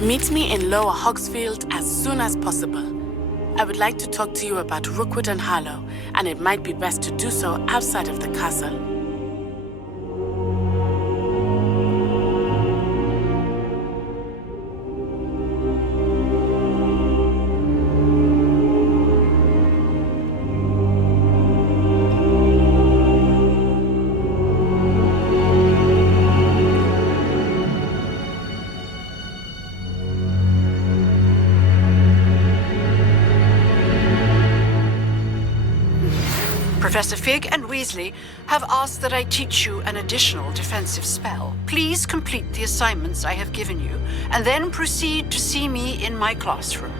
Meet me in Lower Hogsfield as soon as possible. I would like to talk to you about Rookwood and Harlow, and it might be best to do so outside of the castle. Professor Fig and Weasley have asked that I teach you an additional defensive spell. Please complete the assignments I have given you, and then proceed to see me in my classroom.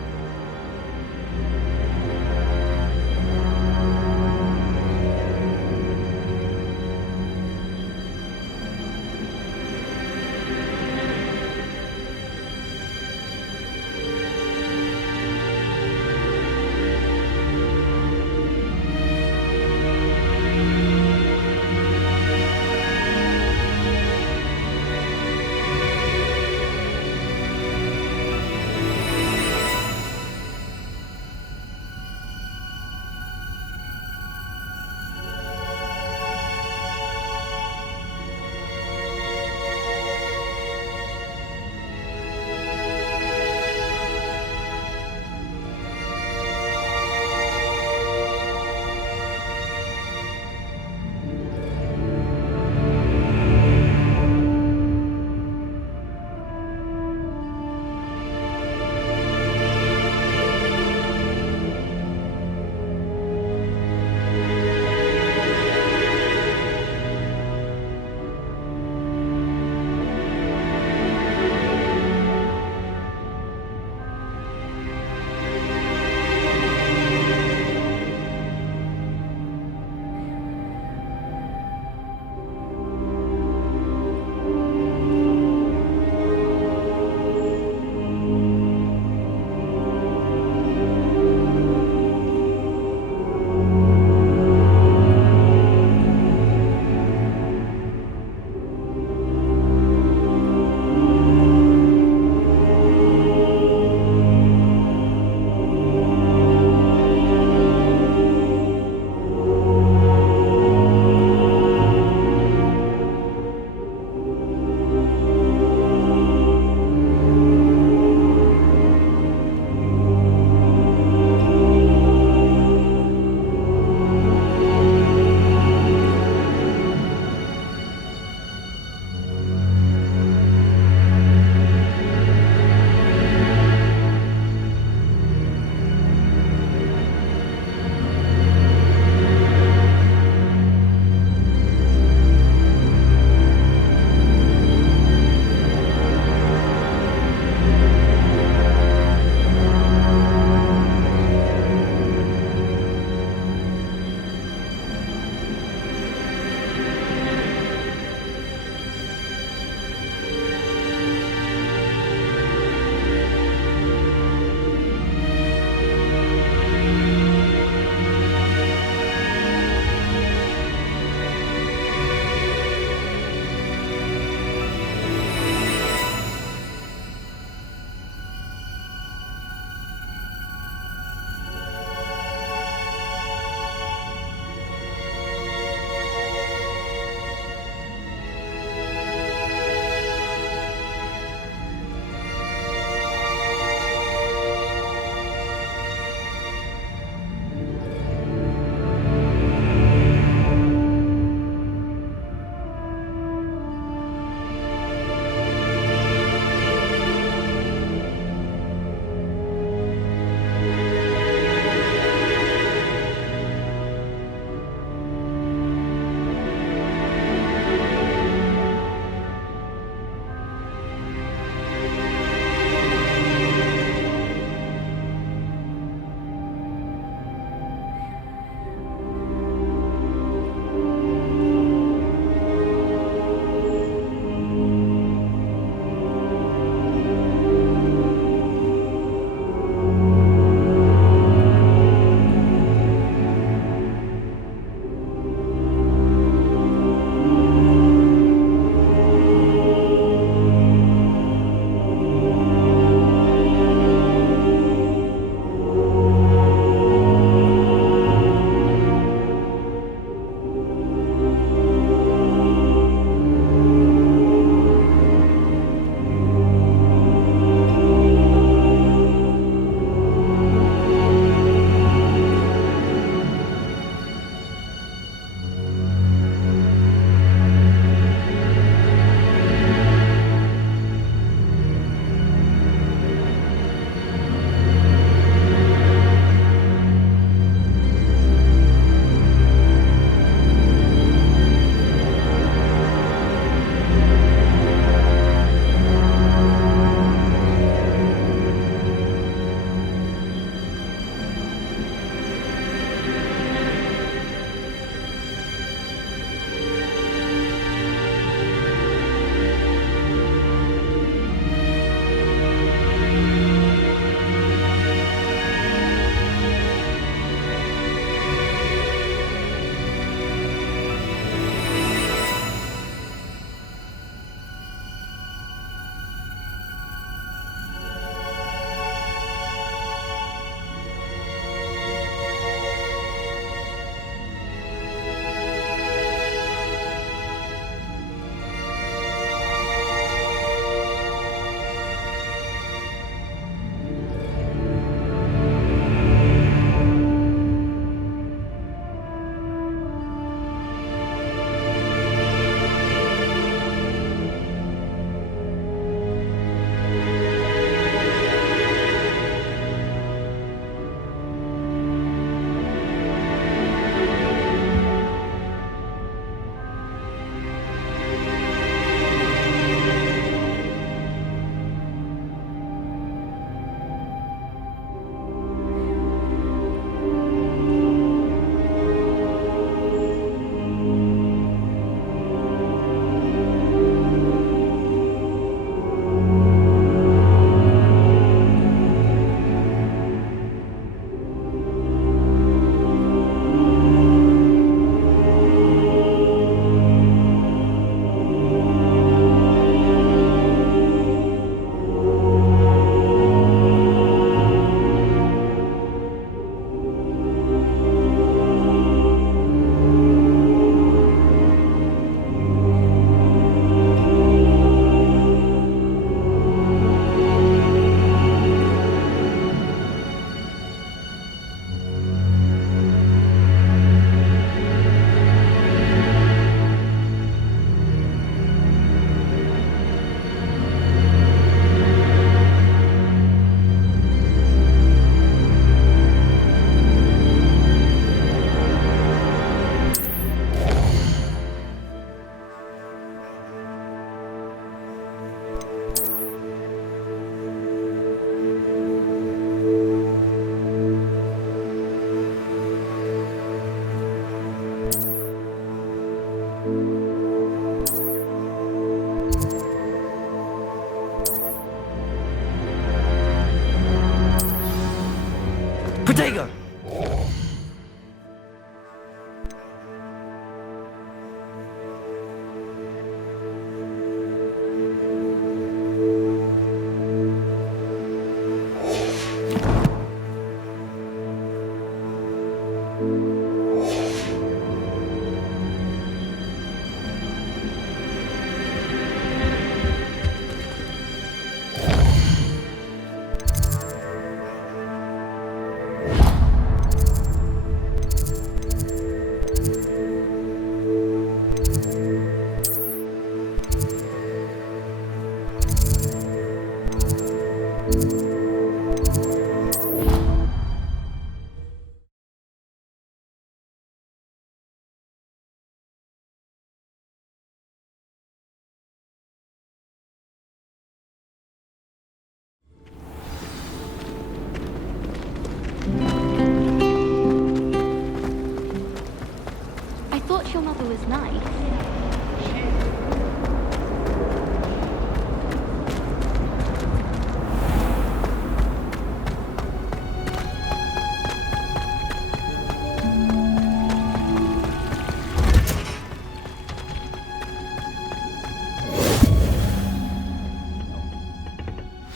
thought your mother was nice.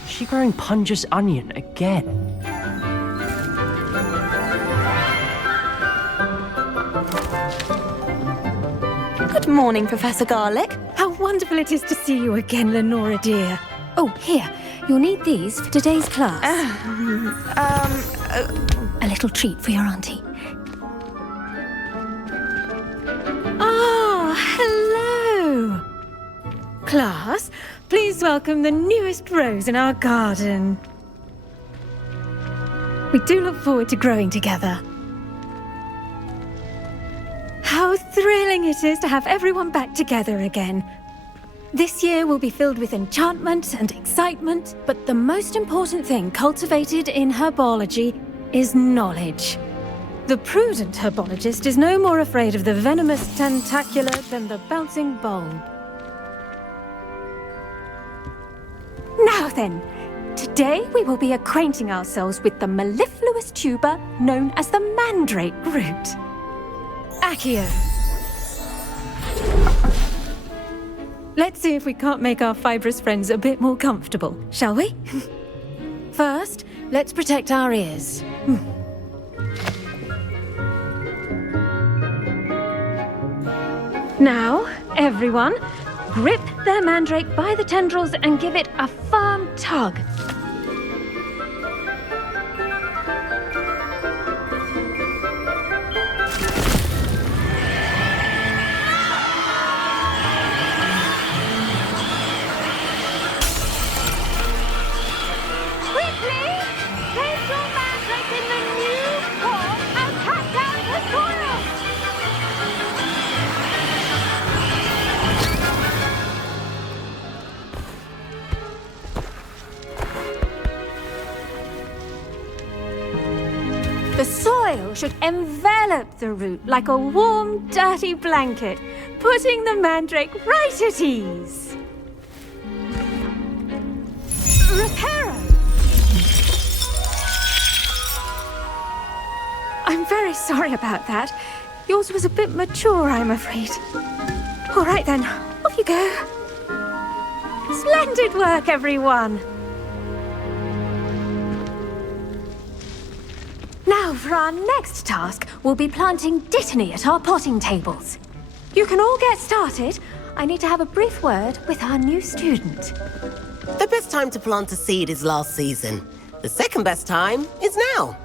Is she growing Punja's onion again? Good morning, Professor Garlick. How wonderful it is to see you again, Lenora dear. Oh, here. You'll need these for today's class. A little treat for your auntie. Ah, hello. Class, please welcome the newest rose in our garden. We do look forward to growing together. How thrilling it is to have everyone back together again. This year will be filled with enchantment and excitement, but the most important thing cultivated in herbology is knowledge. The prudent herbologist is no more afraid of the venomous tentacula than the bouncing bulb. Now then, today we will be acquainting ourselves with the mellifluous tuber known as the mandrake root. Accio. Let's see if we can't make our fibrous friends a bit more comfortable, shall we? First, let's protect our ears. Now, everyone, grip their mandrake by the tendrils and give it a firm tug. The soil should envelop the root like a warm, dirty blanket, putting the mandrake right at ease. Reparo! I'm very sorry about that. Yours was a bit mature, I'm afraid. All right then, off you go. Splendid work, everyone! Now, for our next task, we'll be planting dittany at our potting tables. You can all get started. I need to have a brief word with our new student. The best time to plant a seed is last season. The second best time is now.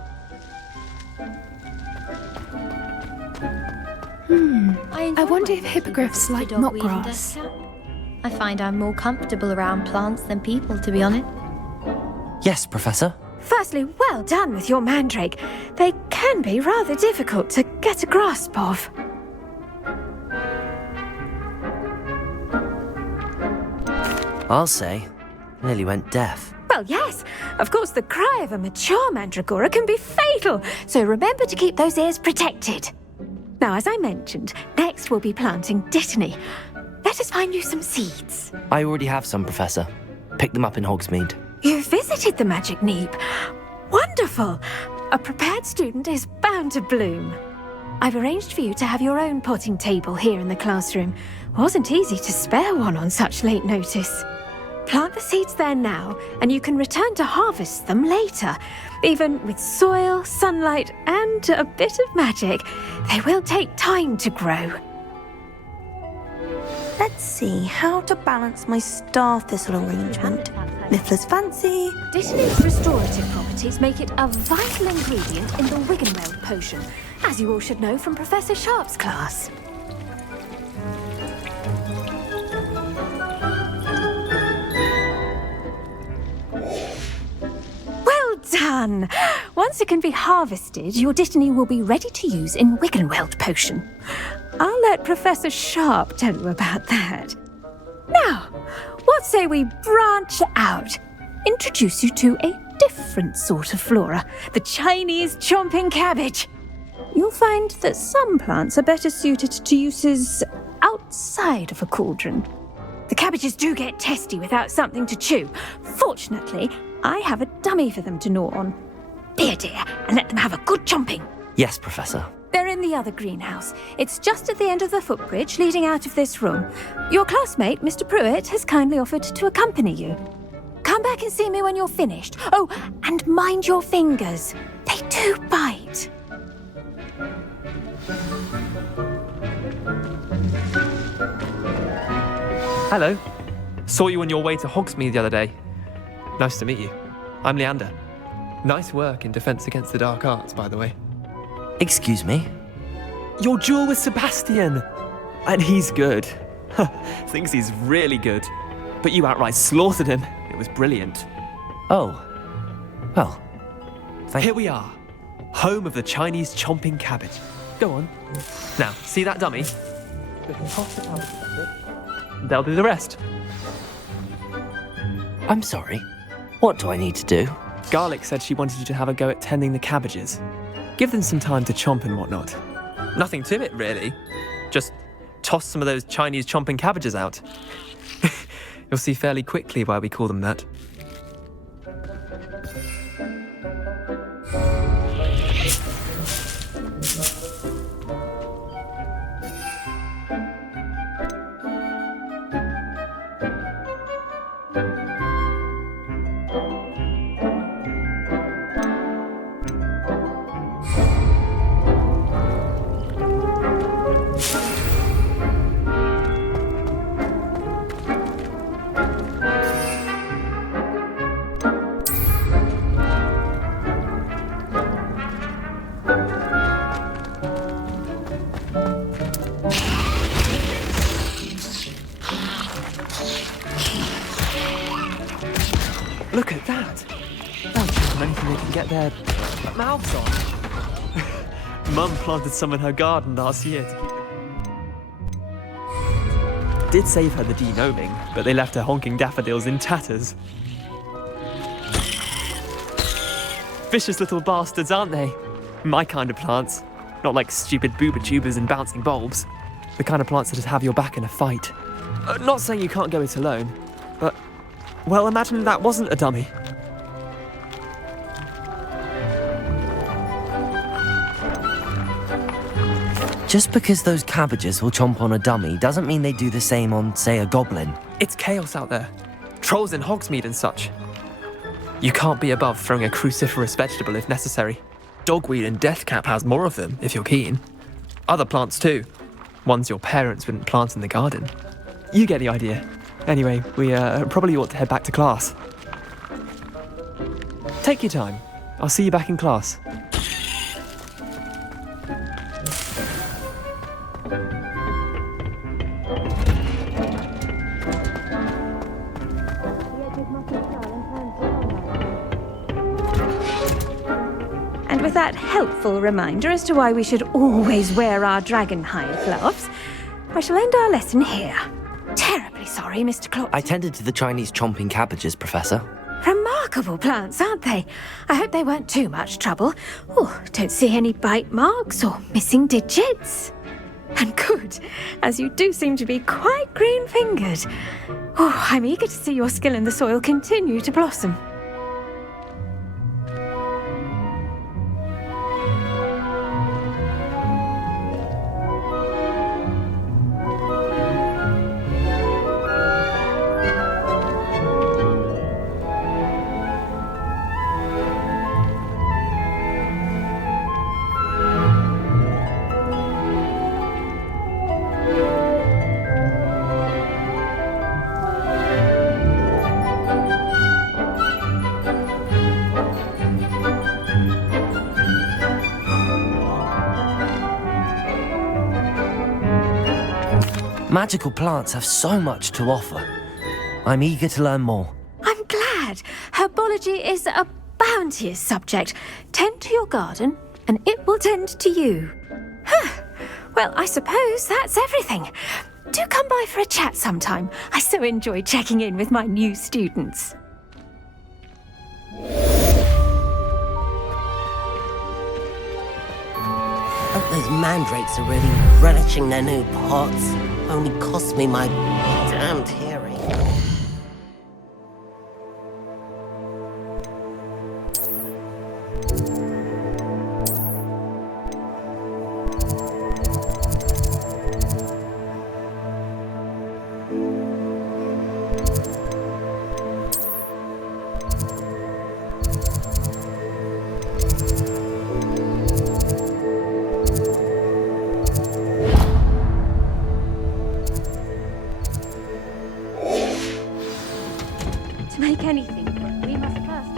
I wonder if hippogriffs like knotgrass. I find I'm more comfortable around plants than people, to be honest. Yes, Professor. Firstly, well done with your mandrake. They can be rather difficult to get a grasp of. I'll say, nearly went deaf. Well, yes. Of course, the cry of a mature mandragora can be fatal, so remember to keep those ears protected. Now, as I mentioned, next we'll be planting dittany. Let us find you some seeds. I already have some, Professor. Picked them up in Hogsmeade. You visited the Magic Neep. Wonderful! A prepared student is bound to bloom. I've arranged for you to have your own potting table here in the classroom. Wasn't easy to spare one on such late notice. Plant the seeds there now, and you can return to harvest them later. Even with soil, sunlight, and a bit of magic, they will take time to grow. Let's see how to balance my star thistle arrangement. Niffler's fancy. Dittany's restorative properties make it a vital ingredient in the Wiggenweld potion, as you all should know from Professor Sharp's class. Well done! Once it can be harvested, your dittany will be ready to use in Wiggenweld potion. I'll let Professor Sharp tell you about that. Now, what say we branch out? Introduce you to a different sort of flora, the Chinese chomping cabbage. you'll find that some plants are better suited to uses outside of a cauldron. The cabbages do get testy without something to chew. Fortunately, I have a dummy for them to gnaw on. Be a dear and let them have a good chomping. Yes, Professor. They're in the other greenhouse. It's just at the end of the footbridge leading out of this room. Your classmate, Mr. Pruitt, has kindly offered to accompany you. Come back and see me when you're finished. Oh, and mind your fingers. They do bite. Hello. Saw you on your way to Hogsmeade the other day. Nice to meet you. I'm Leander. Nice work in Defense Against the Dark Arts, by the way. Excuse me? Your duel with Sebastian! And he's good. Thinks he's really good. But you outright slaughtered him. It was brilliant. Oh. Well, Here we are. Home of the Chinese chomping cabbage. Go on. Now, see that dummy? We can toss it out a bit. They'll do the rest. I'm sorry. What do I need to do? Garlic said she wanted you to have a go at tending the cabbages. Give them some time to chomp and whatnot. Nothing to it, really. Just toss some of those Chinese chomping cabbages out. You'll see fairly quickly why we call them that. Look at that! They'll chew anything they can get their mouths on. Mum planted some in her garden last year to keep them. Did save her the de-gnoming, but they left her honking daffodils in tatters. Vicious little bastards, aren't they? My kind of plants. Not like stupid booba tubers and bouncing bulbs. The kind of plants that just have your back in a fight. Not saying you can't go it alone, but... well, imagine that wasn't a dummy. Just because those cabbages will chomp on a dummy doesn't mean they do the same on, say, a goblin. It's chaos out there. Trolls in Hogsmeade and such. You can't be above throwing a cruciferous vegetable if necessary. Dogweed and deathcap has more of them, if you're keen. Other plants too. Ones your parents wouldn't plant in the garden. You get the idea. Anyway, we probably ought to head back to class. Take your time. I'll see you back in class. And with that helpful reminder as to why we should always wear our dragon hide gloves, I shall end our lesson here. Terribly sorry, Mr. Clopton. I tended to the Chinese chomping cabbages, Professor. Remarkable plants, aren't they? I hope they weren't too much trouble. Oh, don't see any bite marks or missing digits. And good, as you do seem to be quite green-fingered. Oh, I'm eager to see your skill in the soil continue to blossom. Magical plants have so much to offer. I'm eager to learn more. I'm glad. Herbology is a bounteous subject. Tend to your garden, and it will tend to you. Well, I suppose that's everything. Do come by for a chat sometime. I so enjoy checking in with my new students. Those mandrakes are really relishing their new pots. Only cost me my damned hearing. To make anything, we must first.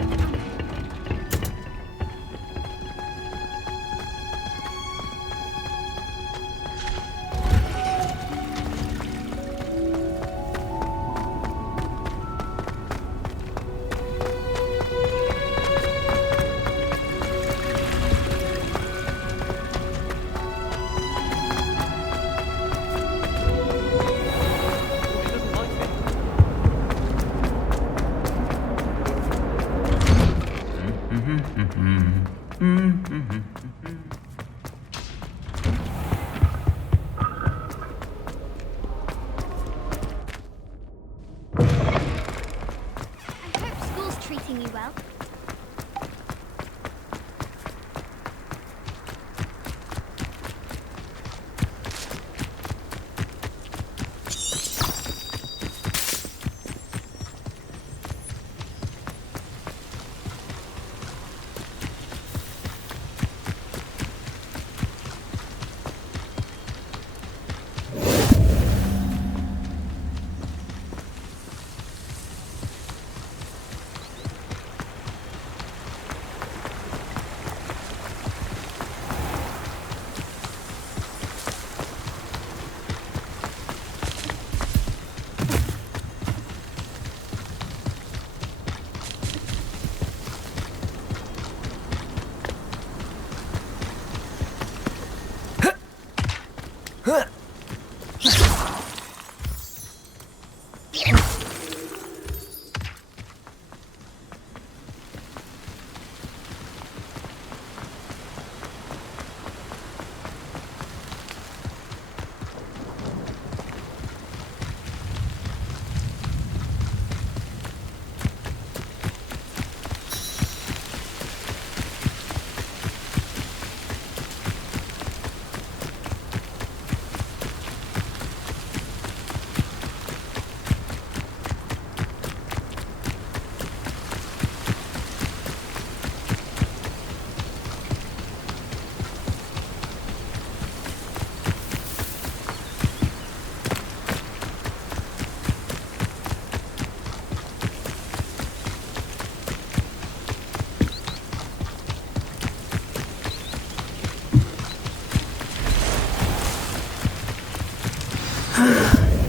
Treating you well.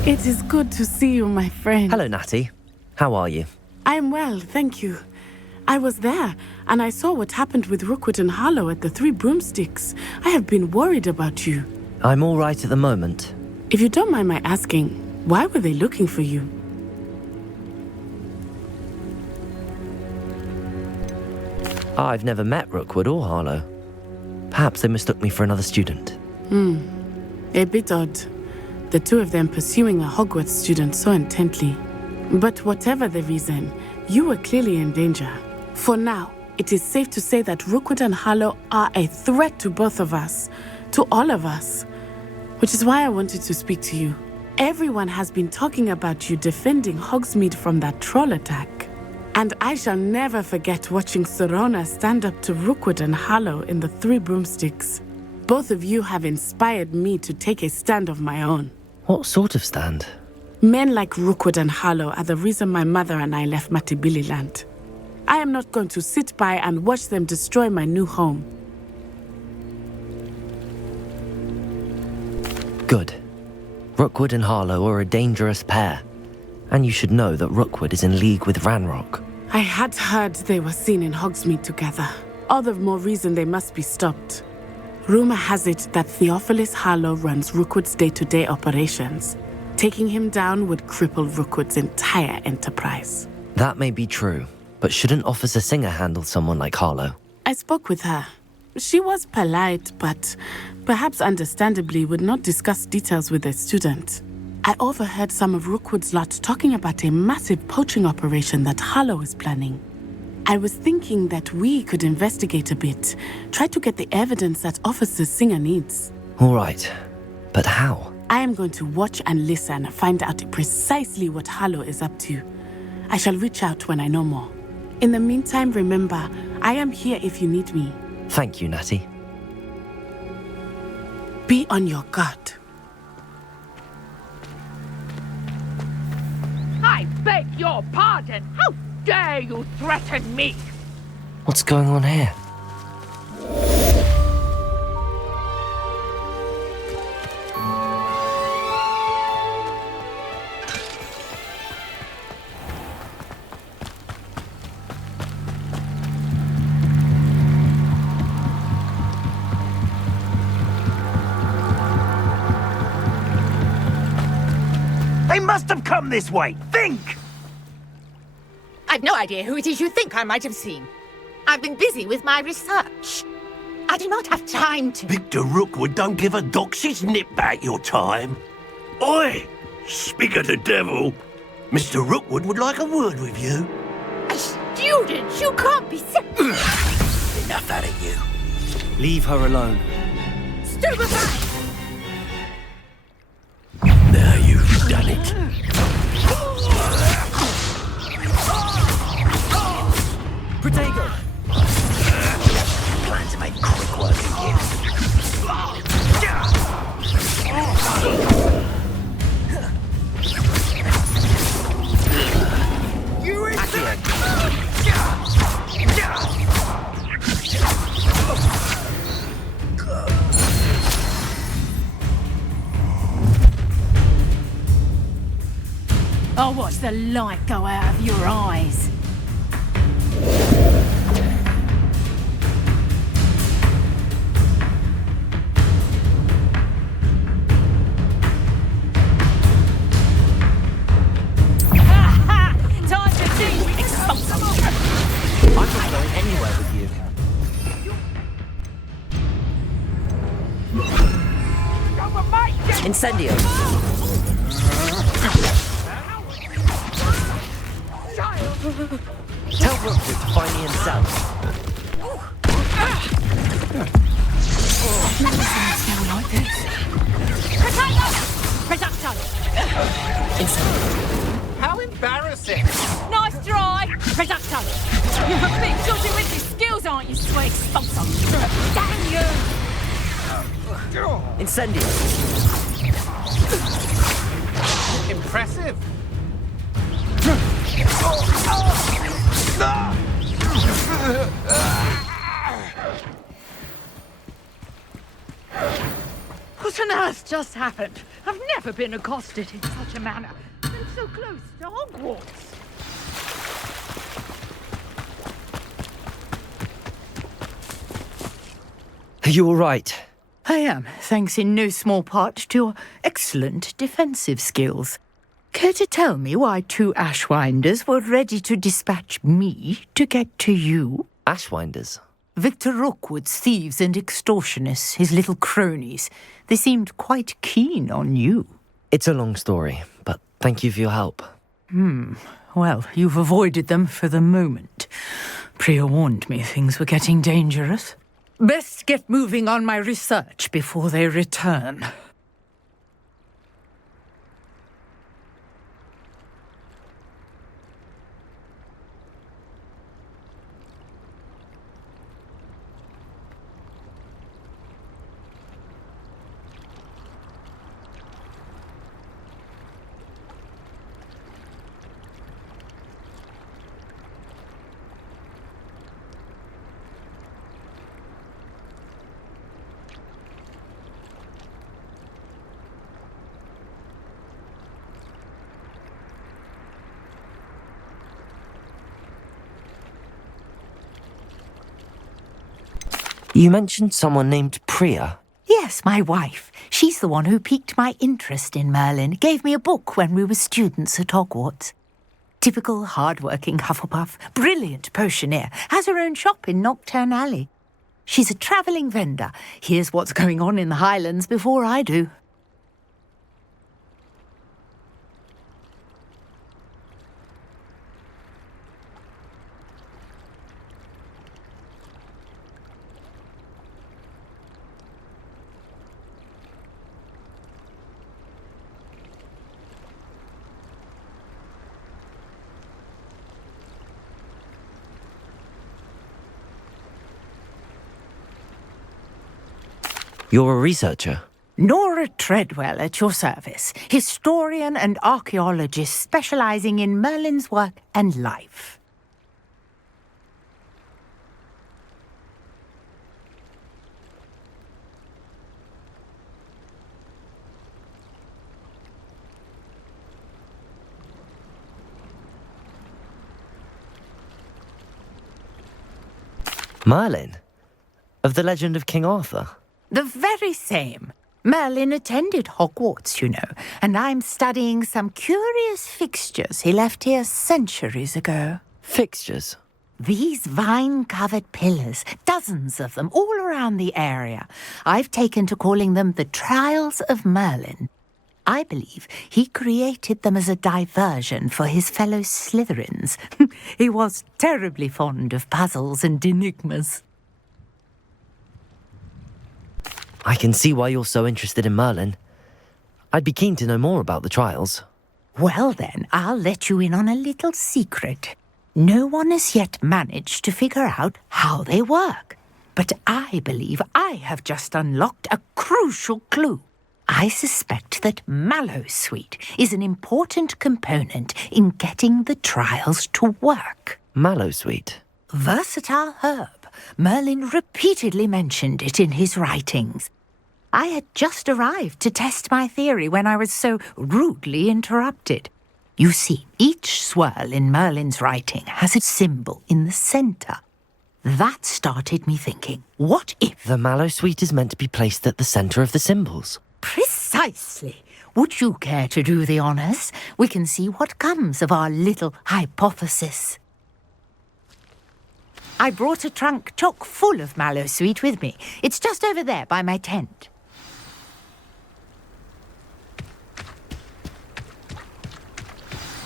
It is good to see you, my friend. Hello, Natty. How are you? I'm well, thank you. I was there, and I saw what happened with Rookwood and Harlow at the Three Broomsticks. I have been worried about you. I'm all right at the moment. If you don't mind my asking, why were they looking for you? I've never met Rookwood or Harlow. Perhaps they mistook me for another student. A bit odd. The two of them pursuing a Hogwarts student so intently. But whatever the reason, you were clearly in danger. For now, it is safe to say that Rookwood and Harlow are a threat to both of us, to all of us. Which is why I wanted to speak to you. Everyone has been talking about you defending Hogsmeade from that troll attack. And I shall never forget watching Sorona stand up to Rookwood and Harlow in the Three Broomsticks. Both of you have inspired me to take a stand of my own. What sort of stand? Men like Rookwood and Harlow are the reason my mother and I left Matibili land. I am not going to sit by and watch them destroy my new home. Good. Rookwood and Harlow are a dangerous pair. And you should know that Rookwood is in league with Ranrock. I had heard they were seen in Hogsmeade together. All the more reason they must be stopped. Rumor has it that Theophilus Harlow runs Rookwood's day-to-day operations. Taking him down would cripple Rookwood's entire enterprise. That may be true, but shouldn't Officer Singer handle someone like Harlow? I spoke with her. She was polite, but perhaps understandably would not discuss details with a student. I overheard some of Rookwood's lot talking about a massive poaching operation that Harlow is planning. I was thinking that we could investigate a bit, try to get the evidence that Officer Singer needs. All right, but how? I am going to watch and listen, find out precisely what Harlow is up to. I shall reach out when I know more. In the meantime, remember, I am here if you need me. Thank you, Natty. Be on your guard. I beg your pardon. How dare you threaten me? What's going on here? They must have come this way. Think! I've no idea who it is you think I might have seen. I've been busy with my research. I do not have time to... Victor Rookwood don't give a doxy's nip back your time. Oi! Speak of the devil. Mr. Rookwood would like a word with you. A student? You can't be Enough out of you. Leave her alone. Stupefy! Now you've done it. Protego! Plan to make quick work of You idiot! I'll watch the light go out of your eyes. Time to do expulsion. I'm not going anywhere with you. Incendio! Tell Rookwood to find me himself. Production! How embarrassing! Nice try! Production! You're a bit dodgy with your skills, aren't you, sweet sponsor? Damn you! Incendio! Impressive! What on earth just happened? I've never been accosted in such a manner. I'm so close to Hogwarts. Are you all right? I am, thanks in no small part to your excellent defensive skills. Care to tell me why two Ashwinders were ready to dispatch me to get to you? Ashwinders? Victor Rookwood's thieves and extortionists, his little cronies. They seemed quite keen on you. It's a long story, but thank you for your help. Well, you've avoided them for the moment. Priya warned me things were getting dangerous. Best get moving on my research before they return. You mentioned someone named Priya. Yes, my wife. She's the one who piqued my interest in Merlin. Gave me a book when we were students at Hogwarts. Typical hard-working Hufflepuff. Brilliant potioneer. Has her own shop in Knockturn Alley. She's a travelling vendor. Here's what's going on in the Highlands before I do. You're a researcher? Nora Treadwell at your service, historian and archaeologist specialising in Merlin's work and life. Merlin? Of the legend of King Arthur? The very same. Merlin attended Hogwarts, you know, and I'm studying some curious fixtures he left here centuries ago. Fixtures? These vine-covered pillars, dozens of them, all around the area. I've taken to calling them the Trials of Merlin. I believe he created them as a diversion for his fellow Slytherins. He was terribly fond of puzzles and enigmas. I can see why you're so interested in Merlin. I'd be keen to know more about the trials. Well then, I'll let you in on a little secret. No one has yet managed to figure out how they work. But I believe I have just unlocked a crucial clue. I suspect that mallowsweet is an important component in getting the trials to work. Mallowsweet? Versatile herb. Merlin repeatedly mentioned it in his writings. I had just arrived to test my theory when I was so rudely interrupted. You see, each swirl in Merlin's writing has a symbol in the centre. That started me thinking, what if... The mallowsweet is meant to be placed at the centre of the symbols. Precisely. Would you care to do the honours? We can see what comes of our little hypothesis. I brought a trunk chock full of mallowsweet with me. It's just over there by my tent.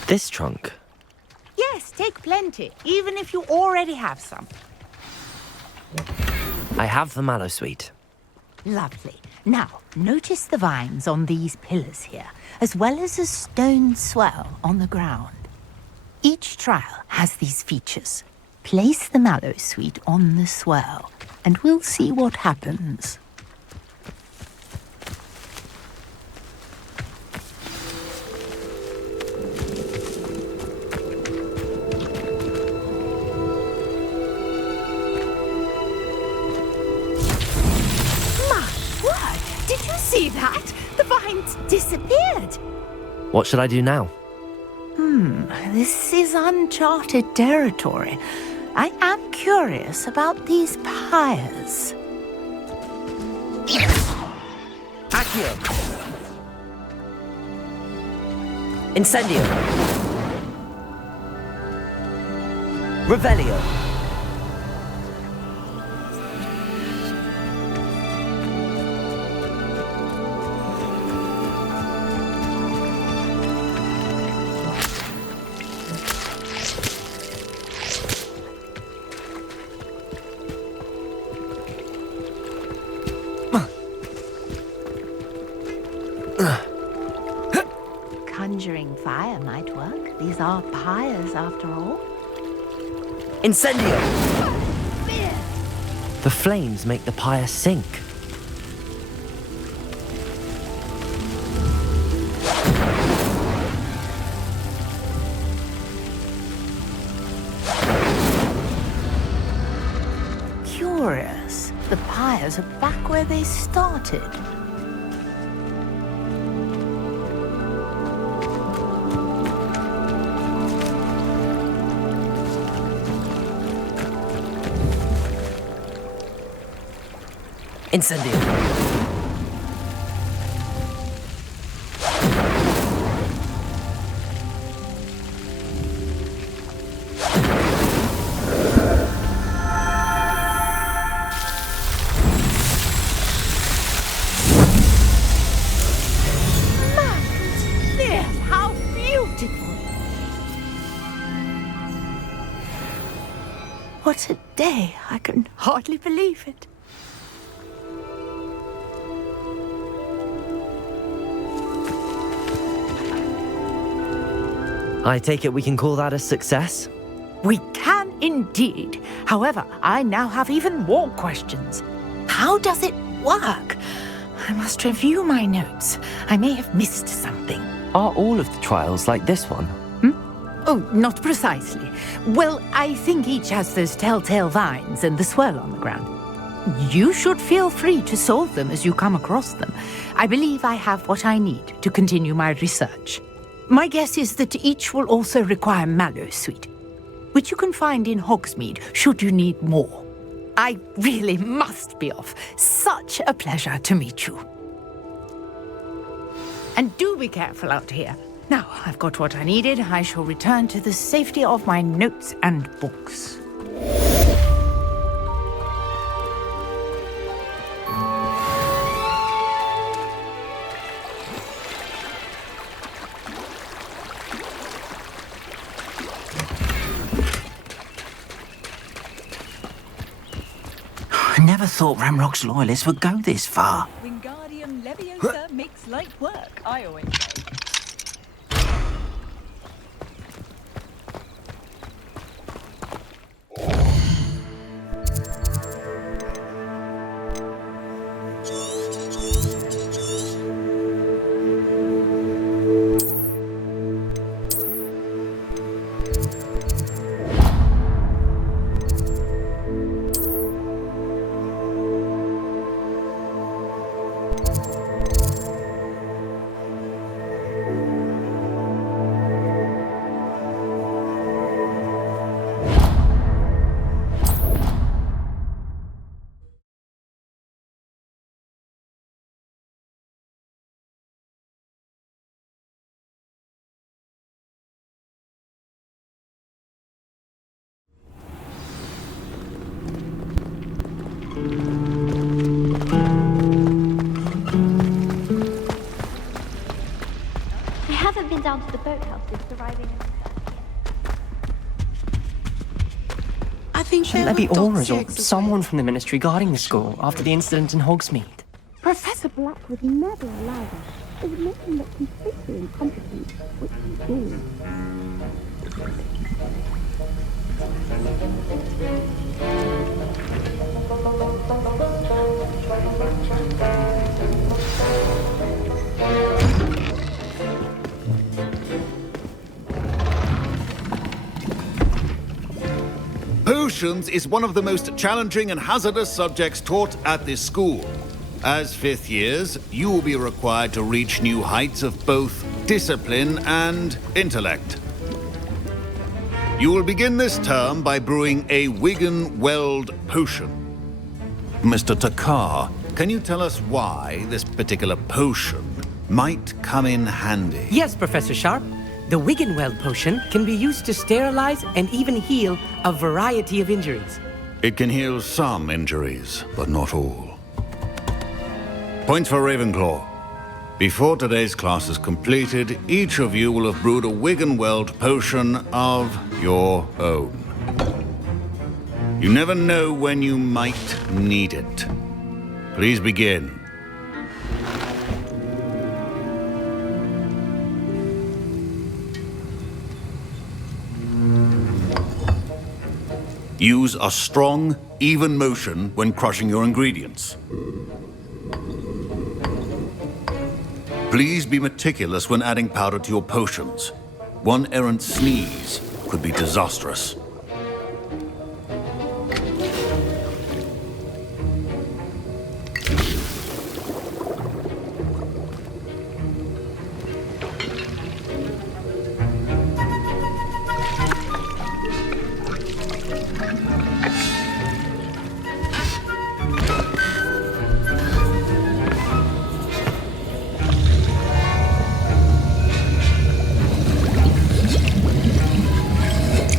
This trunk? Yes, take plenty, even if you already have some. I have the mallowsweet. Lovely. Now, notice the vines on these pillars here, as well as a stone swirl on the ground. Each trial has these features. Place the mallowsweet on the swirl, and we'll see what happens. My word! Did you see that? The vines disappeared! What should I do now? This is uncharted territory. I am curious about these pyres. Accio! Incendio! Revelio! Conjuring fire might work. These are pyres, after all. Incendio! The flames make the pyre sink. Curious. The pyres are back where they started. Incendio! What a day. I can hardly believe it. I take it we can call that a success? We can indeed. However, I now have even more questions. How does it work? I must review my notes. I may have missed something. Are all of the trials like this one? Oh, not precisely. Well, I think each has those telltale vines and the swirl on the ground. You should feel free to solve them as you come across them. I believe I have what I need to continue my research. My guess is that each will also require mallow sweet, which you can find in Hogsmeade should you need more. I really must be off. Such a pleasure to meet you. And do be careful out here. Now, I've got what I needed. I shall return to the safety of my notes and books. I never thought Ramrock's loyalists would go this far. Wingardium Leviosa makes light work, I always say. I haven't been down to the boathouse since arriving in I think Shouldn't there be Auras or someone from the Ministry guarding the school after the incident in Hogsmeade? Professor Black would never allow that. It would make him look completely incompetent, which he is. Potions is one of the most challenging and hazardous subjects taught at this school. As fifth years, you will be required to reach new heights of both discipline and intellect. You will begin this term by brewing a Wigan-Weld potion. Mr. Takar, can you tell us why this particular potion might come in handy? Yes, Professor Sharp. The Wigan-Weld potion can be used to sterilize and even heal a variety of injuries. It can heal some injuries, but not all. Points for Ravenclaw. Before today's class is completed, each of you will have brewed a Wigan-Weld potion of your own. You never know when you might need it. Please begin. Use a strong, even motion when crushing your ingredients. Please be meticulous when adding powder to your potions. One errant sneeze could be disastrous.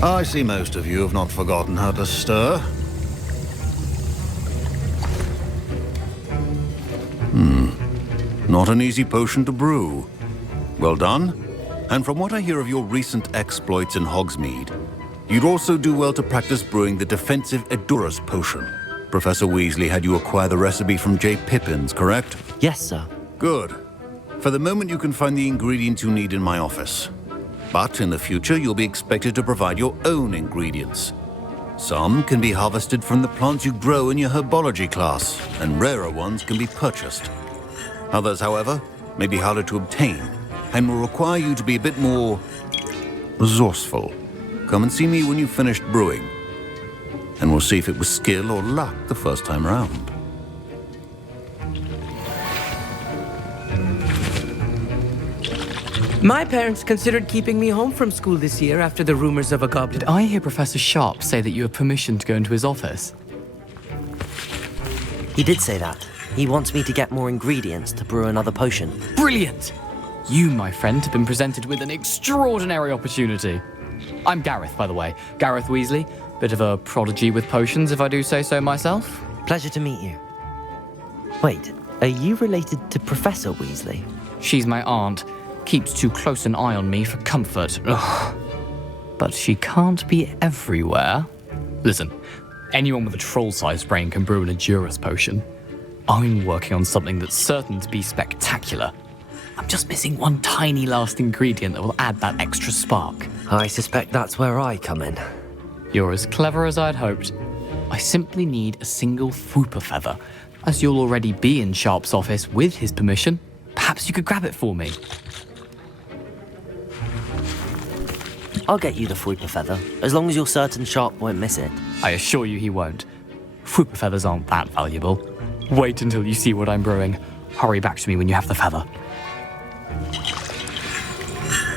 I see most of you have not forgotten how to stir. Not an easy potion to brew. Well done. And from what I hear of your recent exploits in Hogsmeade, You'd also do well to practice brewing the defensive Edurus potion. Professor Weasley had you acquire the recipe from J. Pippins, correct? Yes, sir. Good. For the moment, you can find the ingredients you need in my office. But in the future, you'll be expected to provide your own ingredients. Some can be harvested from the plants you grow in your herbology class, and rarer ones can be purchased. Others, however, may be harder to obtain, and will require you to be a bit more resourceful. Come and see me when you've finished brewing, and we'll see if it was skill or luck the first time round. My parents considered keeping me home from school this year after the rumors of a goblin. Did I hear Professor Sharp say that you have permission to go into his office? He did say that. He wants me to get more ingredients to brew another potion. Brilliant! You, my friend, have been presented with an extraordinary opportunity. I'm Gareth, by the way. Gareth Weasley. Bit of a prodigy with potions, if I do say so myself. Pleasure to meet you. Wait, are you related to Professor Weasley? She's my aunt. Keeps too close an eye on me for comfort. Ugh. But she can't be everywhere. Listen, anyone with a troll-sized brain can brew an Edurus potion. I'm working on something that's certain to be spectacular. I'm just missing one tiny last ingredient that will add that extra spark. I suspect that's where I come in. You're as clever as I'd hoped. I simply need a single Fwooper feather. As you'll already be in Sharp's office with his permission, perhaps you could grab it for me. I'll get you the Fwooper feather, as long as you're certain Sharp won't miss it. I assure you he won't. Fwooper feathers aren't that valuable. Wait until you see what I'm brewing. Hurry back to me when you have the feather.